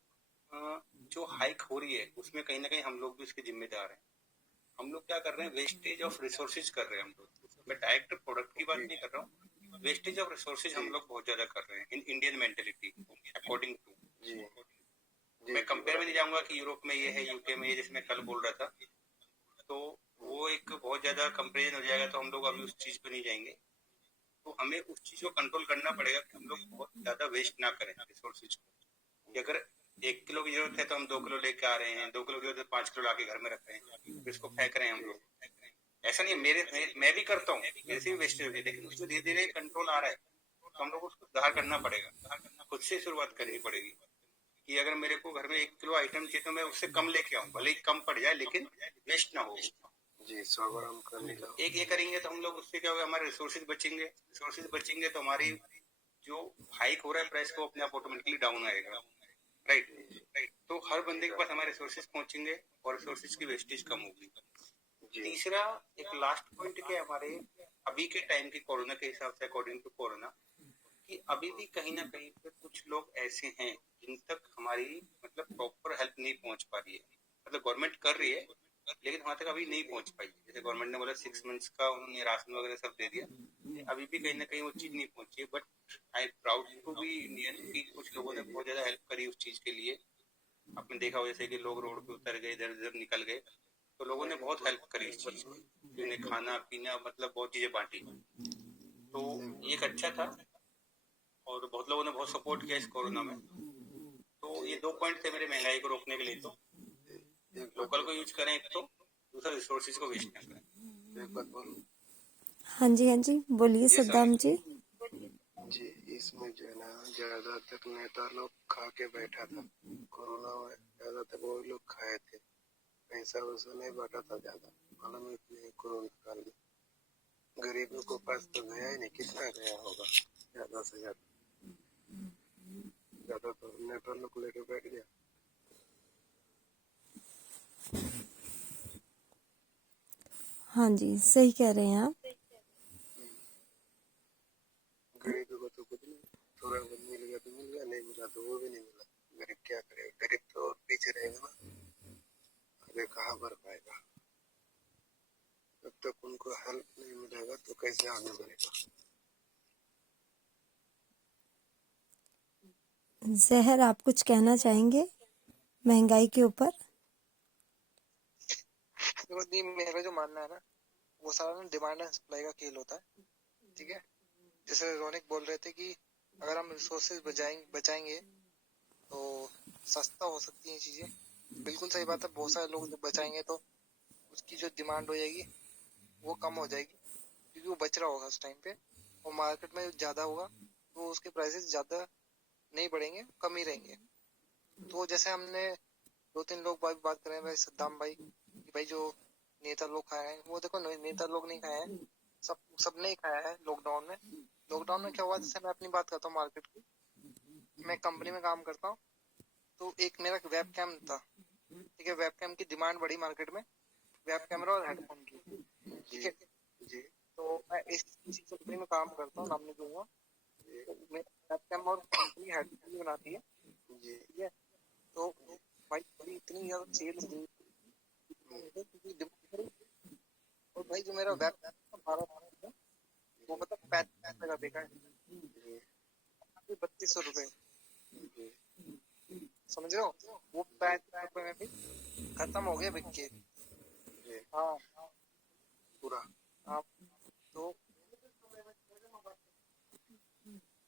जो हाइक हो रही है उसमें कहीं ना कहीं हम लोग भी उसके जिम्मेदार हैं, हम लोग क्या कर रहे हैं, वेस्टेज ऑफ रिसोर्सेज कर रहे हैं हम लोग, मैं डायरेक्ट प्रोडक्ट की बात नहीं कर रहा हूँ, वेस्टेज ऑफ रिसोर्सेज हम लोग बहुत ज्यादा कर रहे हैं in Indian mentality according to, मैं कंपेयर में नहीं जाऊंगा कि यूरोप में ये है, यूके में ये, जैसे मैं कल बोल रहा था, तो वो एक बहुत ज्यादा कंपेरिजन हो जाएगा, तो हम लोग अभी उस चीज पे नहीं जाएंगे, तो हमें उस चीज को कंट्रोल करना पड़ेगा कि हम लोग बहुत ज्यादा वेस्ट ना करें रिसोर्सेज को, कि अगर 1 किलो की जरूरत है तो हम 2 किलो लेके आ रहे हैं, 2 किलो की जरूरत है 5 किलो लाके घर में रख रहे हैं, फिर इसको फेंक रहे हैं हम लोग, ऐसा नहीं, मैं भी करता हूँ, मेरे से भी वेस्टेज होती है, लेकिन उसमें धीरे धीरे कंट्रोल आ रहा है, तो हम लोग को सुधार करना पड़ेगा, खुद से शुरुआत करनी पड़ेगी, कि अगर मेरे को घर में 1 किलो आइटम चाहिए तो मैं उससे कम लेके आऊं, भले ही कम पड़ जाए लेकिन वेस्ट ना हो। जी 100 ग्राम कर लो। एक ये करेंगे तो हम लोग उससे क्या होगा, हमारे रिसोर्सेज बचेंगे तो हमारी जो हाइक हो रहा है प्राइस को अपने आप ऑटोमेटिकली डाउन आएगा। राइट। तो हर बंदे के पास हमारे रिसोर्सेज पहुंचेंगे और रिसोर्सेज की वेस्टेज कम होगी। तीसरा एक लास्ट पॉइंट क्या है हमारे अभी के टाइम की कोरोना के हिसाब से, अकॉर्डिंग टू कोरोना, कि अभी भी कहीं ना कहीं पे कुछ लोग ऐसे हैं जिन तक हमारी मतलब प्रॉपर हेल्प नहीं पहुंच पा रही है। मतलब गवर्नमेंट कर रही है लेकिन वहां तक अभी नहीं पहुंच पाई। जैसे गवर्नमेंट ने बोला 6 मंथ्स का उन्होंने राशन वगैरह सब दे दिया, अभी भी कहीं ना कहीं वो चीज नहीं पहुंची है। But I proud to be Indian कि कुछ लोगों ने बहुत ज्यादा हेल्प करी उस चीज के लिए। आपने देखा हो जैसे कि लोग रोड पे उतर गए, इधर उधर निकल गए, तो लोगों ने बहुत हेल्प करी इस चीज की, उन्हें खाना पीना मतलब बहुत चीजें बांटी। तो एक अच्छा था और बहुत लोगों ने बहुत सपोर्ट किया इस कोरोना में। तो ये 2 पॉइंट थे मेरे महंगाई को रोकने के लिए। तो लोकल को यूज करें एक, तो दूसरा रिसोर्सेज को वेस्ट ना करें। एक बात बोलूं हाँ जी, बोलिए सद्दाम जी। जी, इसमें जो है ना ज्यादातर नेता लोग खा के बैठा था। कोरोना में ज्यादातर वो लोग खाए थे, पैसा वैसा नहीं बांटा था ज्यादा। मालूम है कि नहीं, कोरोना काल में गरीबों को पास तो गया ही नहीं, कितना गया होगा ज्यादा से ज्यादा तो नेता लोग लेके बैठ गया। हाँ जी, सही कह रहे हैं आप। गरीब को तो कुछ नहीं, थोड़ा बहुत मिल गया तो मिल गया, नहीं मिला तो वो भी नहीं मिला। गरीब क्या करेगा, गरीब तो और पीछे रहेगा ना, आगे कहाँ बढ़ पाएगा। जब तक उनको हेल्प नहीं मिलेगा तो कैसे आगे बढ़ेगा। जहर, आप कुछ कहना चाहेंगे महंगाई के ऊपर? देखो दी, मेरा जो मानना है ना, वो सारा ना डिमांड एंड सप्लाई का खेल होता है। ठीक है, जैसे रोनिक बोल रहे थे कि अगर हम रिसोर्सेज बचाएंगे तो सस्ता हो सकती हैं चीजें। बिल्कुल सही बात है, बहुत सारे लोग जब बचाएंगे तो उसकी जो डिमांड हो जाएगी वो कम हो जाएगी, क्योंकि वो बच रहा होगा उस टाइम पे, और मार्केट में ज्यादा होगा तो उसके प्राइसेस ज्यादा नहीं बढ़ेंगे, कम ही रहेंगे। तो जैसे हमने 2-3 लोग बात कर रहे हैं भाई, सद्दाम भाई, कि भाई जो नेता लोग खाए हैं, वो देखो नेता लोग नहीं खाए हैं, सबने ही खाया है लॉकडाउन में। लॉकडाउन में क्या हुआ, जैसे मैं अपनी बात करता हूँ मार्केट की, मैं कंपनी में काम करता हूँ, तो एक मेरा वेब कैम था। ठीक है, वेब कैम की डिमांड बढ़ी मार्केट में, वेब कैमरा और हेडफोन की। ठीक है जी तो मैं इसी कंपनी में काम करता हूँ, नाम नहीं दूंगा। तो वेब कैम और कंपनी हेडफोन बनाती है। जी ठीक है, तो भाई बड़ी इतनी ज्यादा सेल्स हुई, और भाई जो मेरा वेब कैम 12 वो मतलब 35 का बिका है, 3200 रुपए। समझ रहे हो, वो 35 रुपए में भी खत्म हो गया बिक के। हाँ पूरा हाँ, तो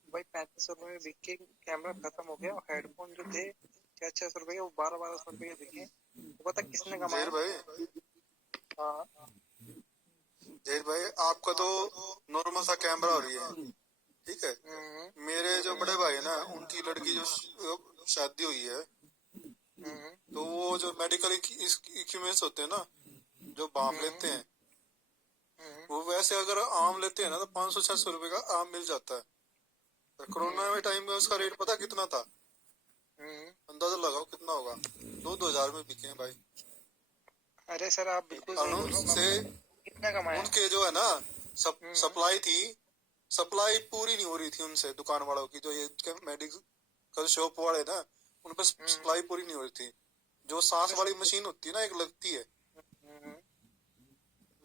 भाई 3500 रुपए में बिक के कैमरा खत्म हो गया, और हेडफोन जो थे 600 रुपए के, वो 1200 रुपए के बिके। वो पता किसने कमाया? हाँ जहीर भाई, आपका तो नॉर्मल सा कैमरा हो रही है, ठीक है। मेरे जो बड़े भाई है ना, उनकी लड़की जो शादी हुई है, तो वो जो मेडिकल इक्विपमेंट्स होते हैं ना, जो भाप लेते हैं, वो वैसे अगर आम लेते हैं ना तो 500-600 रुपए का आम मिल जाता है। तो कोरोना में टाइम में उसका रेट पता कितना था? अंदाजा लगाओ कितना होगा। 2,000 में बिके हैं भाई। अरे सर आप बिल्कुल सही बोल रहे हो, से कितना कमाया? उनके जो है ना सप्लाई थी, सप्लाई पूरी नहीं हो रही थी उनसे, दुकान वालों की, जो ये मेडिकल शॉप वाले ना, उन पर सप्लाई पूरी नहीं हो रही थी। जो सांस वाली मशीन होती है ना, एक लगती है,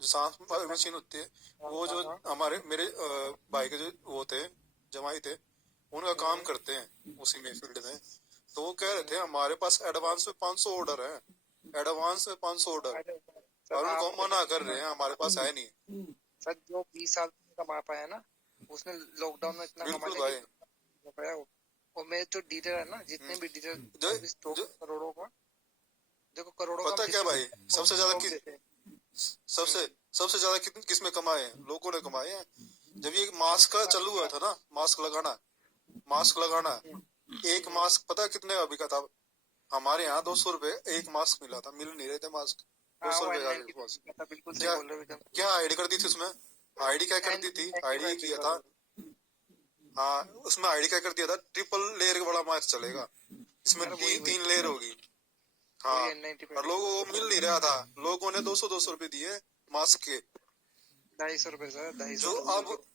जो सांस वाली मशीन होती है, वो जो हमारे मेरे भाई के जो वो थे, जमाई थे, उनका काम करते हैं उसी में फील्ड में। तो वो कह रहे थे हमारे पास एडवांस में 500 ऑर्डर है, एडवांस में 500 ऑर्डर, और उनको मना कर रहे हैं हमारे पास है नहीं। सर जो 20 साल कमा पाया ना, उसने लॉकडाउन में इतना बिल्कुल कमा भाई। लिया। और मेरे जो डीलर है ना, जितने भी डीलर स्टॉक करोड़ों का, देखो करोड़ों का पता क्या भाई, सबसे ज्यादा किस में कमाए हैं? लोगों ने कमाए हैं। जब ये मास्क का चालू हुआ था ना, मास्क लगाना, एक मास्क पता है कितने का बिका था? हमारे यहाँ 200 रुपए एक मास्क मिला था, मिल नहीं रहे थे मास्क। हाँ 200 वो रुपए का N95 एक मास्क। था, बिल्कुल सही क्या बोल रहे हो विक्रम। क्या आईडी कर दी थी उसमें? आईडी क्या कर दी थी? आईडी ये किया था, हाँ उसमें आईडी क्या कर दिया था, ट्रिपल लेयर वाला मास्क चलेगा, इसमें अरे वही तीन लेयर होगी। हाँ वही N95 और लोगों को मिल नहीं रहा था, लोगों ने 200 रुपए दिए मास्क के। 250 रुपए सर, 250 जो 200 अब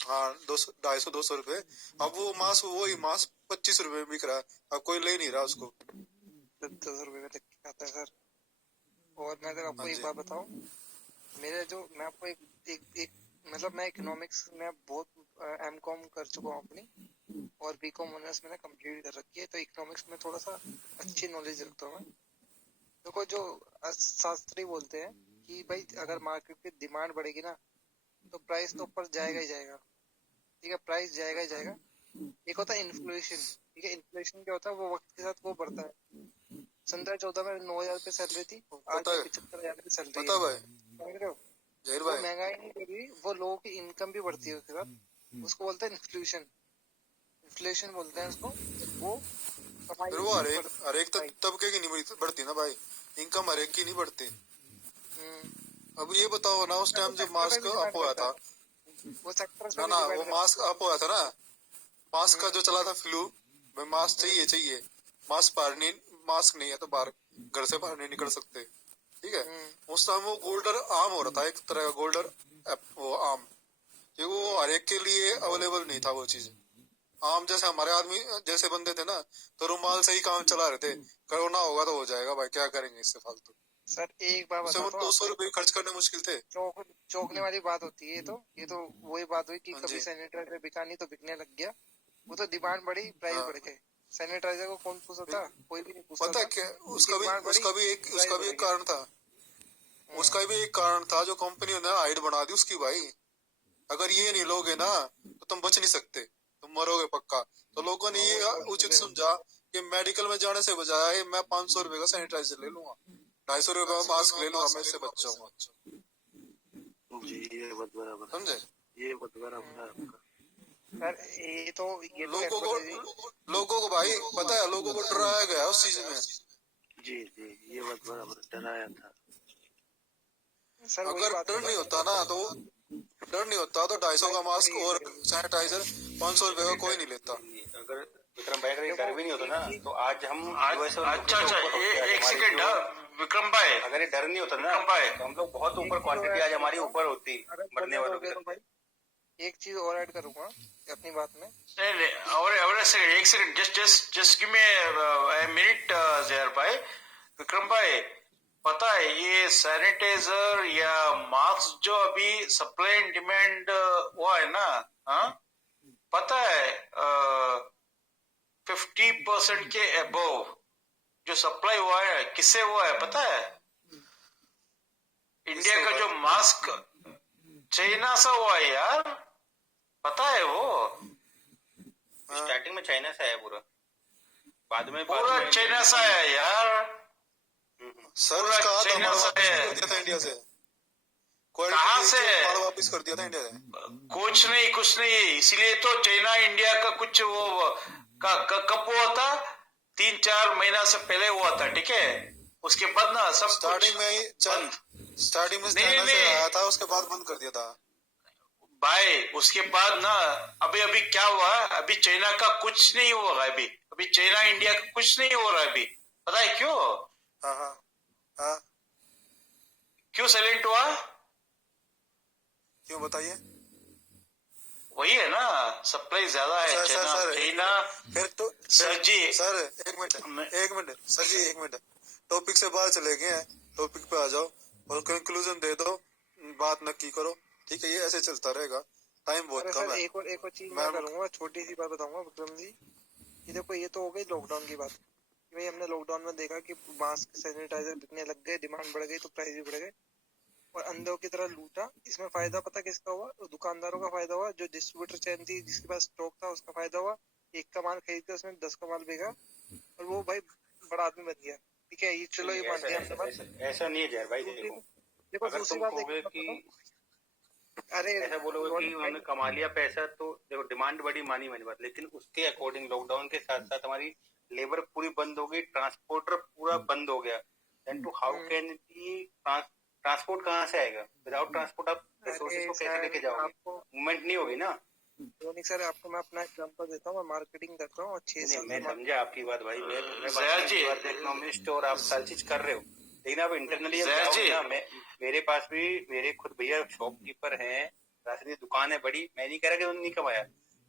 हाँ 200 250 रुपए, अब वो मास्क वही मास्क 25 रुपए में बिक रहा है, अब कोई ले नहीं रहा उसको। 10 रुपए का तक आता है सर। और मैं अगर आपको हाँ एक जी बात बताऊं, मेरे जो मैं आपको एक मतलब मैं इकोनॉमिक्स में बहुत M.Com कर चुका हूँ अपनी, और B.Com ऑनर्स मैंने कंप्लीट कर रखी है, तो इकोनॉमिक्स में थोड़ा सा अच्छी नॉलेज रखता हूँ मैं। देखो जो शास्त्री बोलते हैं कि भाई अगर मार्केट की डिमांड बढ़ेगी ना, तो प्राइस तो ऊपर जाएगा ही जाएगा, ठीक है, प्राइस जाएगा ही जाएगा। एक होता है इन्फ्लेशन, ठीक है, इन्फ्लेशन क्या होता है, वो वक्त के साथ वो बढ़ता है। 2014 में 9,000 रुपये सैलरी थी, आज पता है 75,000 की सैलरी पता है, है भाई समझ रहे हो? जहीर वो भाई। महंगाई नहीं बढ़ी, वो लोगों की इनकम भी बढ़ती है उसके साथ, उसको बोलते हैं इन्फ्लेशन। इन्फ्लेशन बोलते हैं उसको, जब वो कमाई फिर वो बढ़ती हर एक है। तबके की नहीं बढ़ती ना भाई, इनकम हर एक की नहीं बढ़ती। हम्म, अब ये बताओ ना, उस वो टाइम जब सेक्टर पे मास्क भी अप डिपेंड हुआ करता था, है, वो सेक्टर्स पे ना भी ना वो डिपेंड मास्क करता अप हुआ था ना, मास्क का है। जो चला था फ्लू, भाई मास्क चाहिए चाहिए, मास्क बाहर नहीं, मास्क नहीं है तो बाहर घर से बाहर नहीं निकल सकते, ठीक है। हम्म, उस टाइम वो गोल्डर आम हो रहा था, एक तरह का गोल्डर वो आम, कि वो हर एक के लिए अवेलेबल नहीं था वो चीज। आम जैसे हमारे आदमी जैसे बंदे थे ना, तो रुमाल से ही काम चला रहे थे, कोरोना होगा तो हो जाएगा भाई, क्या करेंगे इससे फालतू। सर एक बार उसे वो बताता हूँ 200 आपको, रुपये खर्च करने मुश्किल थे। चौंकने वाली बात होती है, ये तो वही बात हुई कि हाँ कभी जी सैनिटाइजर बिका नहीं तो बिकने लग गया। वो तो डिमांड बढ़ी, प्राइस हाँ बढ़ गए। सैनिटाइजर को कौन पूछता था? कोई भी नहीं पूछता पता है था। क्या, उसकी डिमांड बढ़ी, प्राइस उसका भी बढ़ एक गया। कारण था, उसका भी एक कारण था, जो कंपनी ने हाइट बना दी उसकी भाई। अगर ये नहीं लोगे ना तो तुम बच नहीं सकते, तुम मरोगे पक्का। तो लोगों ने वो ये बोल उचित रहे हो। समझा कि मेडिकल में जाने से बजाय मैं 500 रुपए का सैनिटाइजर ले लूंगा, 250 रुपए का मास्क ले लूंगा, मैं इससे बच जाऊंगा। जी ये बात बराबर है, समझे? ये बात बराबर है आपका। सर ये तो लोगों को एडवर्टाइजिंग। लोगों को भाई पता है, लोगों को डराया गया उस चीज में। जी जी ये बात बराबर है, डराया था। सर वही अगर बात है डर ना, नहीं होता ना तो, डर नहीं होता तो 250 का प्राइस मास्क बढ़ेगी और बढ़ेगी। सैनिटाइजर 500 रुपए का कोई नहीं लेता। अगर विक्रम भाई अगर ये डर देखो भी नहीं होता एक ना, चीज, तो आज हम यूएस और यूके अच्छा से अच्छा, ऊपर होते आज एक हमारी सेकेंड, जो, विक्रम भाई, अगर ये डर नहीं होता ना विक्रम भाई, तो हम लोग बहुत एक ऊपर चीज और क्वांटिटी ऐड आज हमारी करूंगा, ऊपर होती अगर मरने बोलने वालों की दोगे तो संख्या। भाई एक चीज और ऐड करूंगा अपनी बात में। नहीं नहीं, और एक second, just give me a minute जहर भाई। विक्रम भाई, पता है ये सैनिटाइजर या मास्क जो अभी सप्लाई एंड डिमांड हुआ है ना, हाँ, पता है 50% के अबव जो सप्लाई हुआ है, किससे हुआ है पता है? इंडिया इससे का जो मास्क चाइना से हुआ है यार, पता है वो? स्टार्टिंग में चाइना से आया पूरा, बाद में पूरा चाइना से आया यार, सर पूरा उसका आधा चाइना माल से वापस है। कर दिया था इंडिया से, क्वालिटी कहाँ देख से? के माल वापस कर दिया था इंडिया से। कुछ नहीं, इसीलिए तो चाइना इंडिया का कुछ वो कब हुआ था? 3-4 महीना से पहले हुआ था, ठीक है। उसके बाद ना सब स्टार्टिंग कुछ में ही बंद। स्टार्टिंग में नहीं चाइना से नहीं आया था, उसके बाद बंद कर दिया था। भाई, उसके बाद ना अभी क्या हुआ, अभी चाइना का कुछ नहीं हो रहा है, अभी चाइना इंडिया का कुछ नहीं हो रहा है अभी। पता है क्यों? हाँ हाँ हाँ, क्यों साइलेंट हुआ? क्यों बताइए। वही है ना, सप्लाई ज्यादा है सर सर सर चाइना। फिर तो सर जी, सर एक मिनट सर जी, एक मिनट, टॉपिक से बाहर चले गए हैं, टॉपिक पे आ जाओ और कंक्लूजन दे दो, बात नक्की करो, ठीक है। ये ऐसे चलता रहेगा, टाइम बहुत अरे कम सर है। एक और चीज मैं मैम करूंगा, छोटी सी बात बताऊंगा विक्रम जी, कि देखो ये तो हो गई लॉकडाउन की बात, कि भाई हमने लॉकडाउन में देखा कि मास्क सैनिटाइजर बिकने लग गए, डिमांड बढ़ गई तो प्राइस भी बढ़ गए, और अंधों की तरह लूटा। इसमें फायदा पता किसका हुआ? तो दुकानदारों का फायदा हुआ, जो डिस्ट्रीब्यूटर चैन थी जिसके पास स्टॉक था उसका फायदा हुआ। एक का माल खरीद के उसमें 10 का माल बिका, और वो भाई बड़ा आदमी बन गया, ठीक है, ये चलो ये मान ऐसा लिया ऐसा हमने बात। ऐसा ऐसा नहीं है जहर भाई। दूसरी देखो देखो अगर दूसरी तुम बात एक कहोगे बात कि बताऊं, अरे ऐसा बोलोगे कि रोनिक भाई, उन्होंने कमा लिया पैसा, तो देखो डिमांड बड़ी मानी मैंने बात, लेकिन उसके अकॉर्डिंग लॉकडाउन के साथ साथ हमारी लेबर पूरी बंद हो गई, ट्रांसपोर्टर पूरा बंद हो गया, then too how can be transport कहाँ से आएगा? विदाउट ट्रांसपोर्ट आप रिसोर्सेज अरे को कैसे सर लेके जाओगे? आपको, मूवमेंट नहीं होगी ना। रोनिक सर आपको मैं अपना एग्जांपल देता हूँ। मैं मार्केटिंग करता हूँ और 6 नहीं, साल मैं से समझा आपकी बात भाई, मैं जहर जी, इकोनॉमिस्ट और आप सारी चीज कर रहे हो, लेकिन आप इंटरनली अब जहर जाओगे जी, ना। मैं मेरे पास भी मेरे खुद भैया शॉपकीपर हैं, राशन की दुकान है बड़ी, मैं नहीं कह रहा कि उन्होंने नहीं कमाया,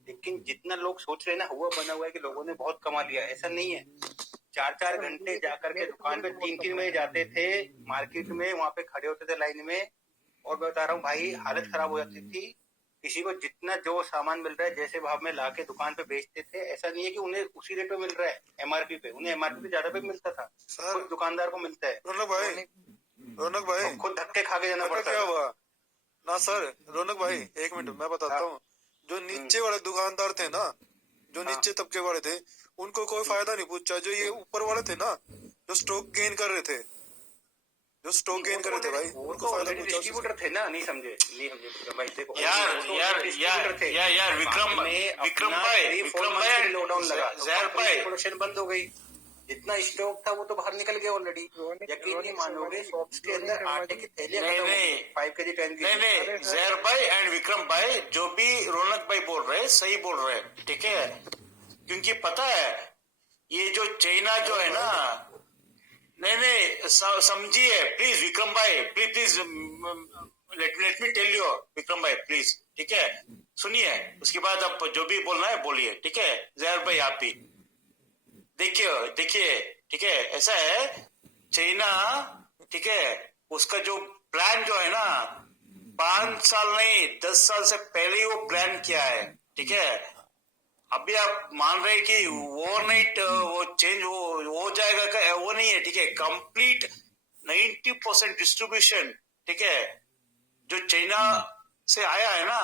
लेकिन जितना लोग सोच रहे हैं ना, हुआ बना हुआ है कि लोगों ने बहुत कमा लिया, ऐसा नहीं है। 4-4 सर घंटे जाकर के मेरे दुकान पे, को बहुत 3-3 कम बजे है। जाते थे मार्केट में, वहां पे खड़े होते थे लाइन में, और मैं बता रहा हूँ भाई हालत खराब हो जाती थी। किसी को जितना जो सामान मिल रहा है जैसे भाव में लाके दुकान पे बेचते थे, ऐसा नहीं है कि उन्हें उसी रेट पे मिल रहा है एमआरपी पे, उन्हें एमआरपी पे ज्यादा पे मिलता था, सर खुद दुकानदार को मिलता है, रौनक भाई, रोनिक रौनक भाई, और खुद धक्के खा के जाना पता पड़ता क्या था। हुआ ना सर, रौनक भाई एक मिनट मैं बताता हाँ, हूँ। जो नीचे वाले दुकानदार थे ना, जो हाँ, नीचे तबके वाले थे, उनको कोई फायदा नहीं पूछा। जो ये ऊपर वाले थे ना, जो स्टॉक गेन कर रहे थे, जो स्टॉक नहीं, गेन कर रहे थे भाई, वो उनको तो फायदा ऑलरेडी पूछा उस चीज डिस्ट्रीब्यूटर का। थे ना, नहीं समझे भाई, देखो यार वो तो यार ऑलरेडी यार डिस्ट्रीब्यूटर थे। यार विक्रम, बाद में विक्रम अपना भाई, 3-4 विक्रम मंथ के लिए भाई, लॉकडाउन लगा, तो जहर कंपनी भाई, की प्रोडक्शन बंद हो गई, जितना स्टॉक था वो तो बाहर निकल गया ऑलरेडी। रोनिक यकीन नहीं रोनिक शर्मा मानोगे, जी, शॉप्स के रोनिक अंदर शर्मा आटे जी, की थैलियां नहीं खत्म हो नहीं गई, 5 kg 10 नहीं kg। नहीं, अरे सर, जहर भाई एंड विक्रम भाई, जो भी रौनक भाई बोल रहे हैं सही बोल रहे हैं, ठीक है? क्योंकि पता है ये जो चाइना जो है ना, नहीं नहीं समझिए प्लीज विक्रम भाई, please please let me tell you Vikram भाई प्लीज, ठीक है? सुनिए, उसके बाद आप जो भी बोलना है बोलिए, ठीक है? जहर भाई आप भी देखिए, देखिए, ठीक है? ऐसा है चाइना, ठीक है, उसका जो प्लान जो है ना, 5 साल नहीं 10 साल से पहले ही वो प्लान किया है, ठीक है? अभी आप मान रहे हैं कि ओवरनाइट वो चेंज हो जाएगा का, वो नहीं है, ठीक है? कंप्लीट 90% डिस्ट्रीब्यूशन, ठीक है, जो चाइना से आया है ना,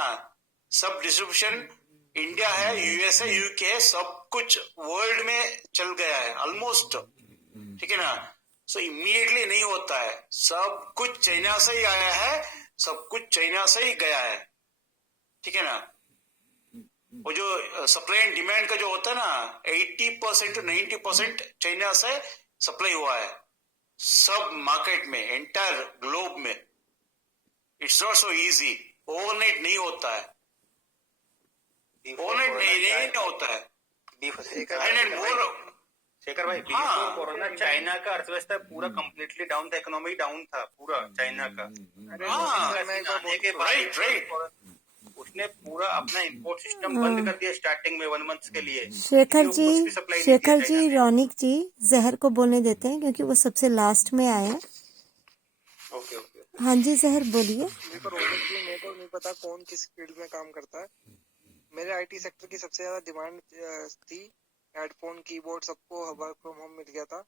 सब डिस्ट्रीब्यूशन इंडिया है, यूएस है, यूके है, सब कुछ वर्ल्ड में चल गया है ऑलमोस्ट, ठीक है ना? सो इमीडिएटली नहीं होता है, सब कुछ चाइना से ही आया है, सब कुछ चाइना से ही गया है, ठीक है ना? वो जो सप्लाई एंड डिमांड का जो होता है ना, 80% to 90% चाइना से सप्लाई हुआ है सब मार्केट में, एंटायर ग्लोब में। It's not so easy, overnight नहीं होता है, ओवरनाइट नहीं होता है। एंड मोर, शेखर भाई, हाँ, बिफोर कोरोना चाइना का अर्थव्यवस्था पूरा कम्प्लीटली डाउन था, इकोनॉमी डाउन था पूरा चाइना का। अरे हाँ, रोनिक सर, मैं एक बार आने के बोलूं, बाद राइट, उसने पूरा अपना इंपोर्ट सिस्टम हाँ। बंद कर दिया स्टार्टिंग में 1 मंथ के लिए, शेखर क्योंकि वो कुछ भी जी, सप्लाई नहीं शेखर किया जी, चाइना ने। रौनिक जी, जहर को बोलने देते हैं क्योंकि वो सबसे लास्ट में आए हैं। Okay okay. हाँ जी जहर बोलिए। देखो रोनिक जी, मेरे को नहीं पता कौन किस फील्ड में काम करता है। मेरे आईटी सेक्टर की सबसे ज्यादा डिमांड थी, हेडफोन कीबोर्ड सबको वर्क फ्रॉम होम मिल गया था,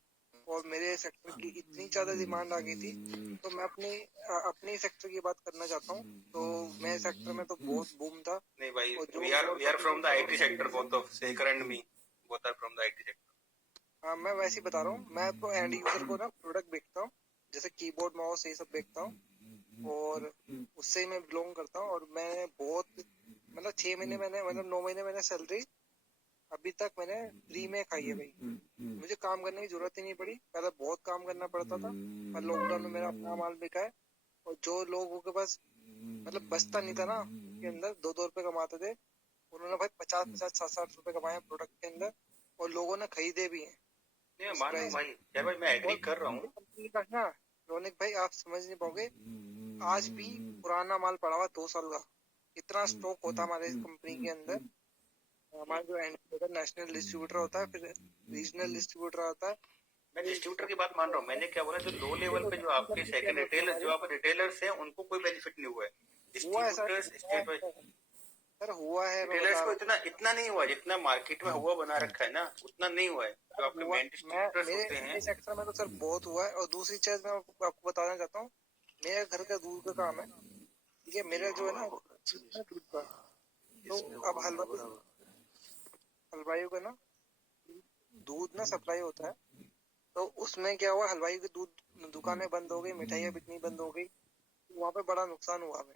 और मेरे सेक्टर की इतनी ज्यादा डिमांड आ गई थी, तो मैं अपनी सेक्टर की बात करना चाहता हूँ। तो मेरे सेक्टर में तो बहुत बूम था। नहीं भाई, और जो we are from the IT sector, both of Shekhar and me, both are from the IT sector. हाँ, मैं वैसे ही बता रहा हूँ, मैं तो एंड यूजर को ना प्रोडक्ट बेचता हूँ, जैसे कीबोर्ड माउस ये सब बेचता हूँ, और उससे ही मैं बिलोंग करता हूँ। और मैं बहुत, मतलब 6 महीने मैंने, मतलब 9 महीने मैंने सैलरी अभी तक मैंने फ्री में खाई है भाई। मुझे काम करने की जरूरत ही नहीं पड़ी, पहले बहुत काम करना पड़ता था, पर लॉकडाउन में मेरा अपना माल बिका है। और जो लोगों के पास मतलब बचता नहीं था ना, के अंदर 2-2 रुपए कमाते थे, उन्होंने भाई 50-50 60-60 रुपए कमाए प्रोडक्ट के अंदर, और लोगों ने खरीदे भी हैं नहीं उस मानो प्राइस भाई, में। यार भाई मैं एग्री और कर रहा हूँ। कंपनी का ना, रोनिक भाई आप समझ नहीं पाओगे, आज भी पुराना माल पड़ा हुआ 2 साल का, इतना स्टॉक होता हमारे इस कंपनी के अंदर। हमारा जो नेशनल डिस्ट्रीब्यूटर होता है, फिर रीजनल डिस्ट्रीब्यूटर होता है। मैं डिस्ट्रीब्यूटर की बात मान रहा हूँ, मैंने क्या बोला, जो लो लेवल पे जो आपके सेकंड रिटेलर, जो आप रिटेलर्स हैं, उनको कोई बेनिफिट नहीं हुआ है। हुआ है sir, distributors state wise sir हुआ है, मैं रिटेलर्स बता को रहा इतना नहीं हुआ जितना मार्केट में हुआ बना रखा है ना, उतना नहीं हुआ है। जो हूँ। आपके हुआ, मेन मैं डिस्ट्रीब्यूटर्स होते हैं। मेरे सेक्टर में तो सर बहुत हुआ है। और दूसरी चीज मैं आपको बताना चाहता हूँ, मेरे घर का दूध का काम है, ठीक है, मेरा जो है ना दूध का, तो अब हलवाइयों का ना दूध ना सप्लाई होता है, तो उसमें क्या हुआ, हलवाई की दूध दुकानें बंद हो गई, मिठाइयाँ बिकनी बंद हो गई, वहाँ पे बड़ा नुकसान हुआ हमें।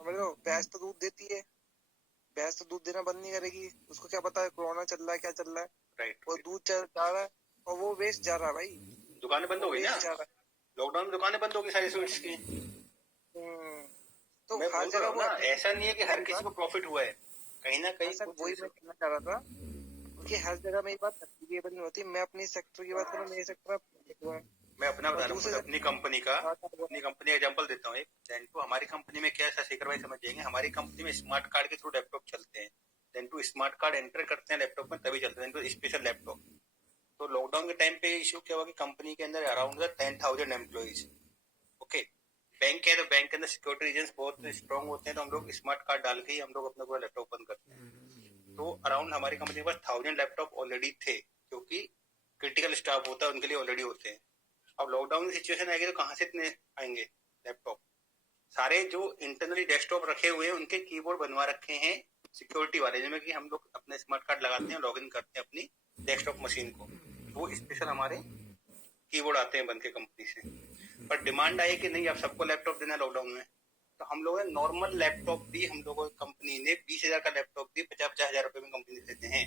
समझ लो, भैंस तो दूध देती है, भैंस तो दूध देना बंद नहीं करेगी, उसको क्या पता है कोरोना चल रहा है क्या चल रहा है, राइट। वो दूध जा रहा है और वो वेस्ट जा रहा है भाई, दुकानें बंद वो हो गई ना, वेस्ट जा रहा लॉकडाउन में दुकानें बंद हो गई सारी स्वीट्स की। है। तो मैं हर बोल रहा जगह हूँ वो ना, ऐसा नहीं है कि हर किसी को प्रॉफिट हुआ है, कहीं ना कहीं ऐसा कुछ वही मैं कहना चाह रहा था, क्योंकि हर जगह में ये बात एप्लीकेबल नहीं होती। मैं अपनी सेक्टर की बात करूँ, मेरे सेक्टर में है, मैं अपना बता और रहा दूसरे हूँ अपनी कंपनी का एग्जांपल देता हूँ एक। देन टू हमारी कंपनी में क्या है, शेखर भाई समझ जाएंगे, हमारी कंपनी में स्मार्ट कार्ड के थ्रू लैपटॉप चलते हैं। Then too smart card enter करते हैं लैपटॉप में तभी चलते हैं, देन टू स्पेशल लैपटॉप। तो लॉकडाउन के टाइम पे इशू क्या हुआ कि कंपनी के अंदर अराउंड 10,000 एम्प्लॉइज। ओके, बैंक है तो बैंक के अंदर सिक्योरिटी रीजन बहुत स्ट्रॉन्ग होते हैं, तो हम लोग स्मार्ट कार्ड डाल के ही हम लोग अपना पूरा लैपटॉप बंद करते हैं। तो अराउंड हमारी कंपनी के पास 1000 लैपटॉप ऑलरेडी थे, क्योंकि क्रिटिकल स्टाफ होता है उनके लिए ऑलरेडी होते हैं। अब लॉकडाउन की सिचुएशन आएगी तो कहाँ से इतने आएंगे लैपटॉप? सारे जो इंटरनली डेस्कटॉप रखे हुए हैं उनके कीबोर्ड बनवा रखे हैं सिक्योरिटी वाले, जिनमें कि हम लोग अपने स्मार्ट कार्ड लगाते हैं, लॉगिन करते हैं अपनी डेस्कटॉप मशीन को, वो स्पेशल हमारे कीबोर्ड आते हैं बन के कंपनी से। पर डिमांड आई कि नहीं अब सबको लैपटॉप देना लॉकडाउन में, तो हम लोगों ने नॉर्मल लैपटॉप भी, हम लोगों की कंपनी ने 20,000 का लैपटॉप भी 50,000 रुपए में कंपनी देते हैं,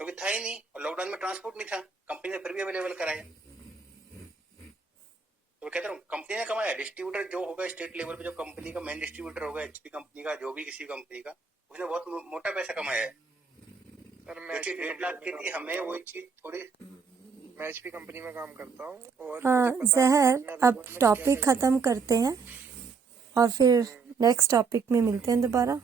क्योंकि था ही नहीं और लॉकडाउन में ट्रांसपोर्ट नहीं था, कंपनी ने फिर भी अवेलेबल कराया। तो कहता हूँ कंपनी ने कमाया, डिस्ट्रीब्यूटर जो होगा स्टेट लेवल पे, जो कंपनी का मेन डिस्ट्रीब्यूटर होगा, एचपी कंपनी का, जो भी किसी कंपनी का, उसने बहुत मोटा पैसा कमाया है। सर मैं जो चीज 1.5 लाख की थी, हमें वही चीज थोड़ी। मैं एचपी कंपनी में काम करता हूँ और हाँ मुझे पता है जहर, अन्य अब लोगों ने क्या टॉपिक क्या ख़त्म करते हैं और फिर नेक्स्ट टॉपिक में मिलते हैं दोबारा।